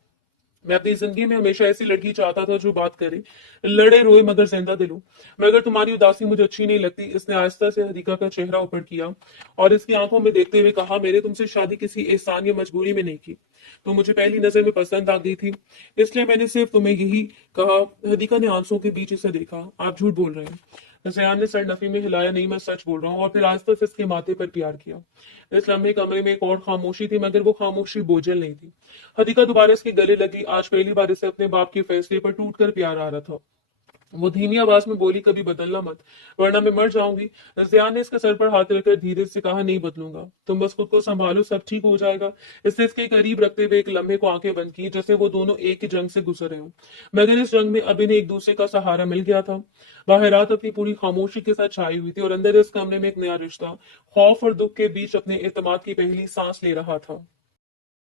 मैं अपनी जिंदगी में हमेशा ऐसी लड़की चाहता था जो बात करे, लड़े रोए, मगर जिंदा दिल हो। मगर तुम्हारी उदासी मुझे अच्छी नहीं लगती। इसने आहिस्ता से हदीका का चेहरा ऊपर किया और इसकी आंखों में देखते हुए कहा, मेरे तुमसे शादी किसी एहसान या मजबूरी में नहीं की, तो मुझे पहली नजर में पसंद आ गई थी, इसलिए मैंने सिर्फ तुम्हें यही कहा। हदीका ने आंसुओं के बीच इसे देखा। आप झूठ बोल रहे हैं। जियान ने सर नफी में हिलाया, नहीं मैं सच बोल रहा हूँ, और फिर आहिस्ता से इसके माथे पर प्यार किया। इस लम्हे कमरे में एक और खामोशी थी, मगर वो खामोशी बोझल नहीं थी। हदीका दोबारा इसके गले लगी। आज पहली बार इसे अपने बाप के फैसले पर टूटकर प्यार आ रहा था। वो धीमी आवाज में बोली, कभी बदलना मत, वरना मैं मर जाऊंगी। जियान ने इसके सर पर हाथ रखकर धीरे से कहा, नहीं बदलूंगा, तुम बस खुद को संभालो, सब ठीक हो जाएगा। इसके करीब रखते हुए एक लम्हे को आंखें बंद की, जैसे वो दोनों एक ही जंग से गुजर रहे हों, मगर इस जंग में अब इन्हें एक दूसरे का सहारा मिल गया था। बाहर रात अपनी पूरी खामोशी के साथ छाई हुई थी और अंदर इस कमरे में एक नया रिश्ता खौफ और दुख के बीच अपने एतमाद की पहली सांस ले रहा था।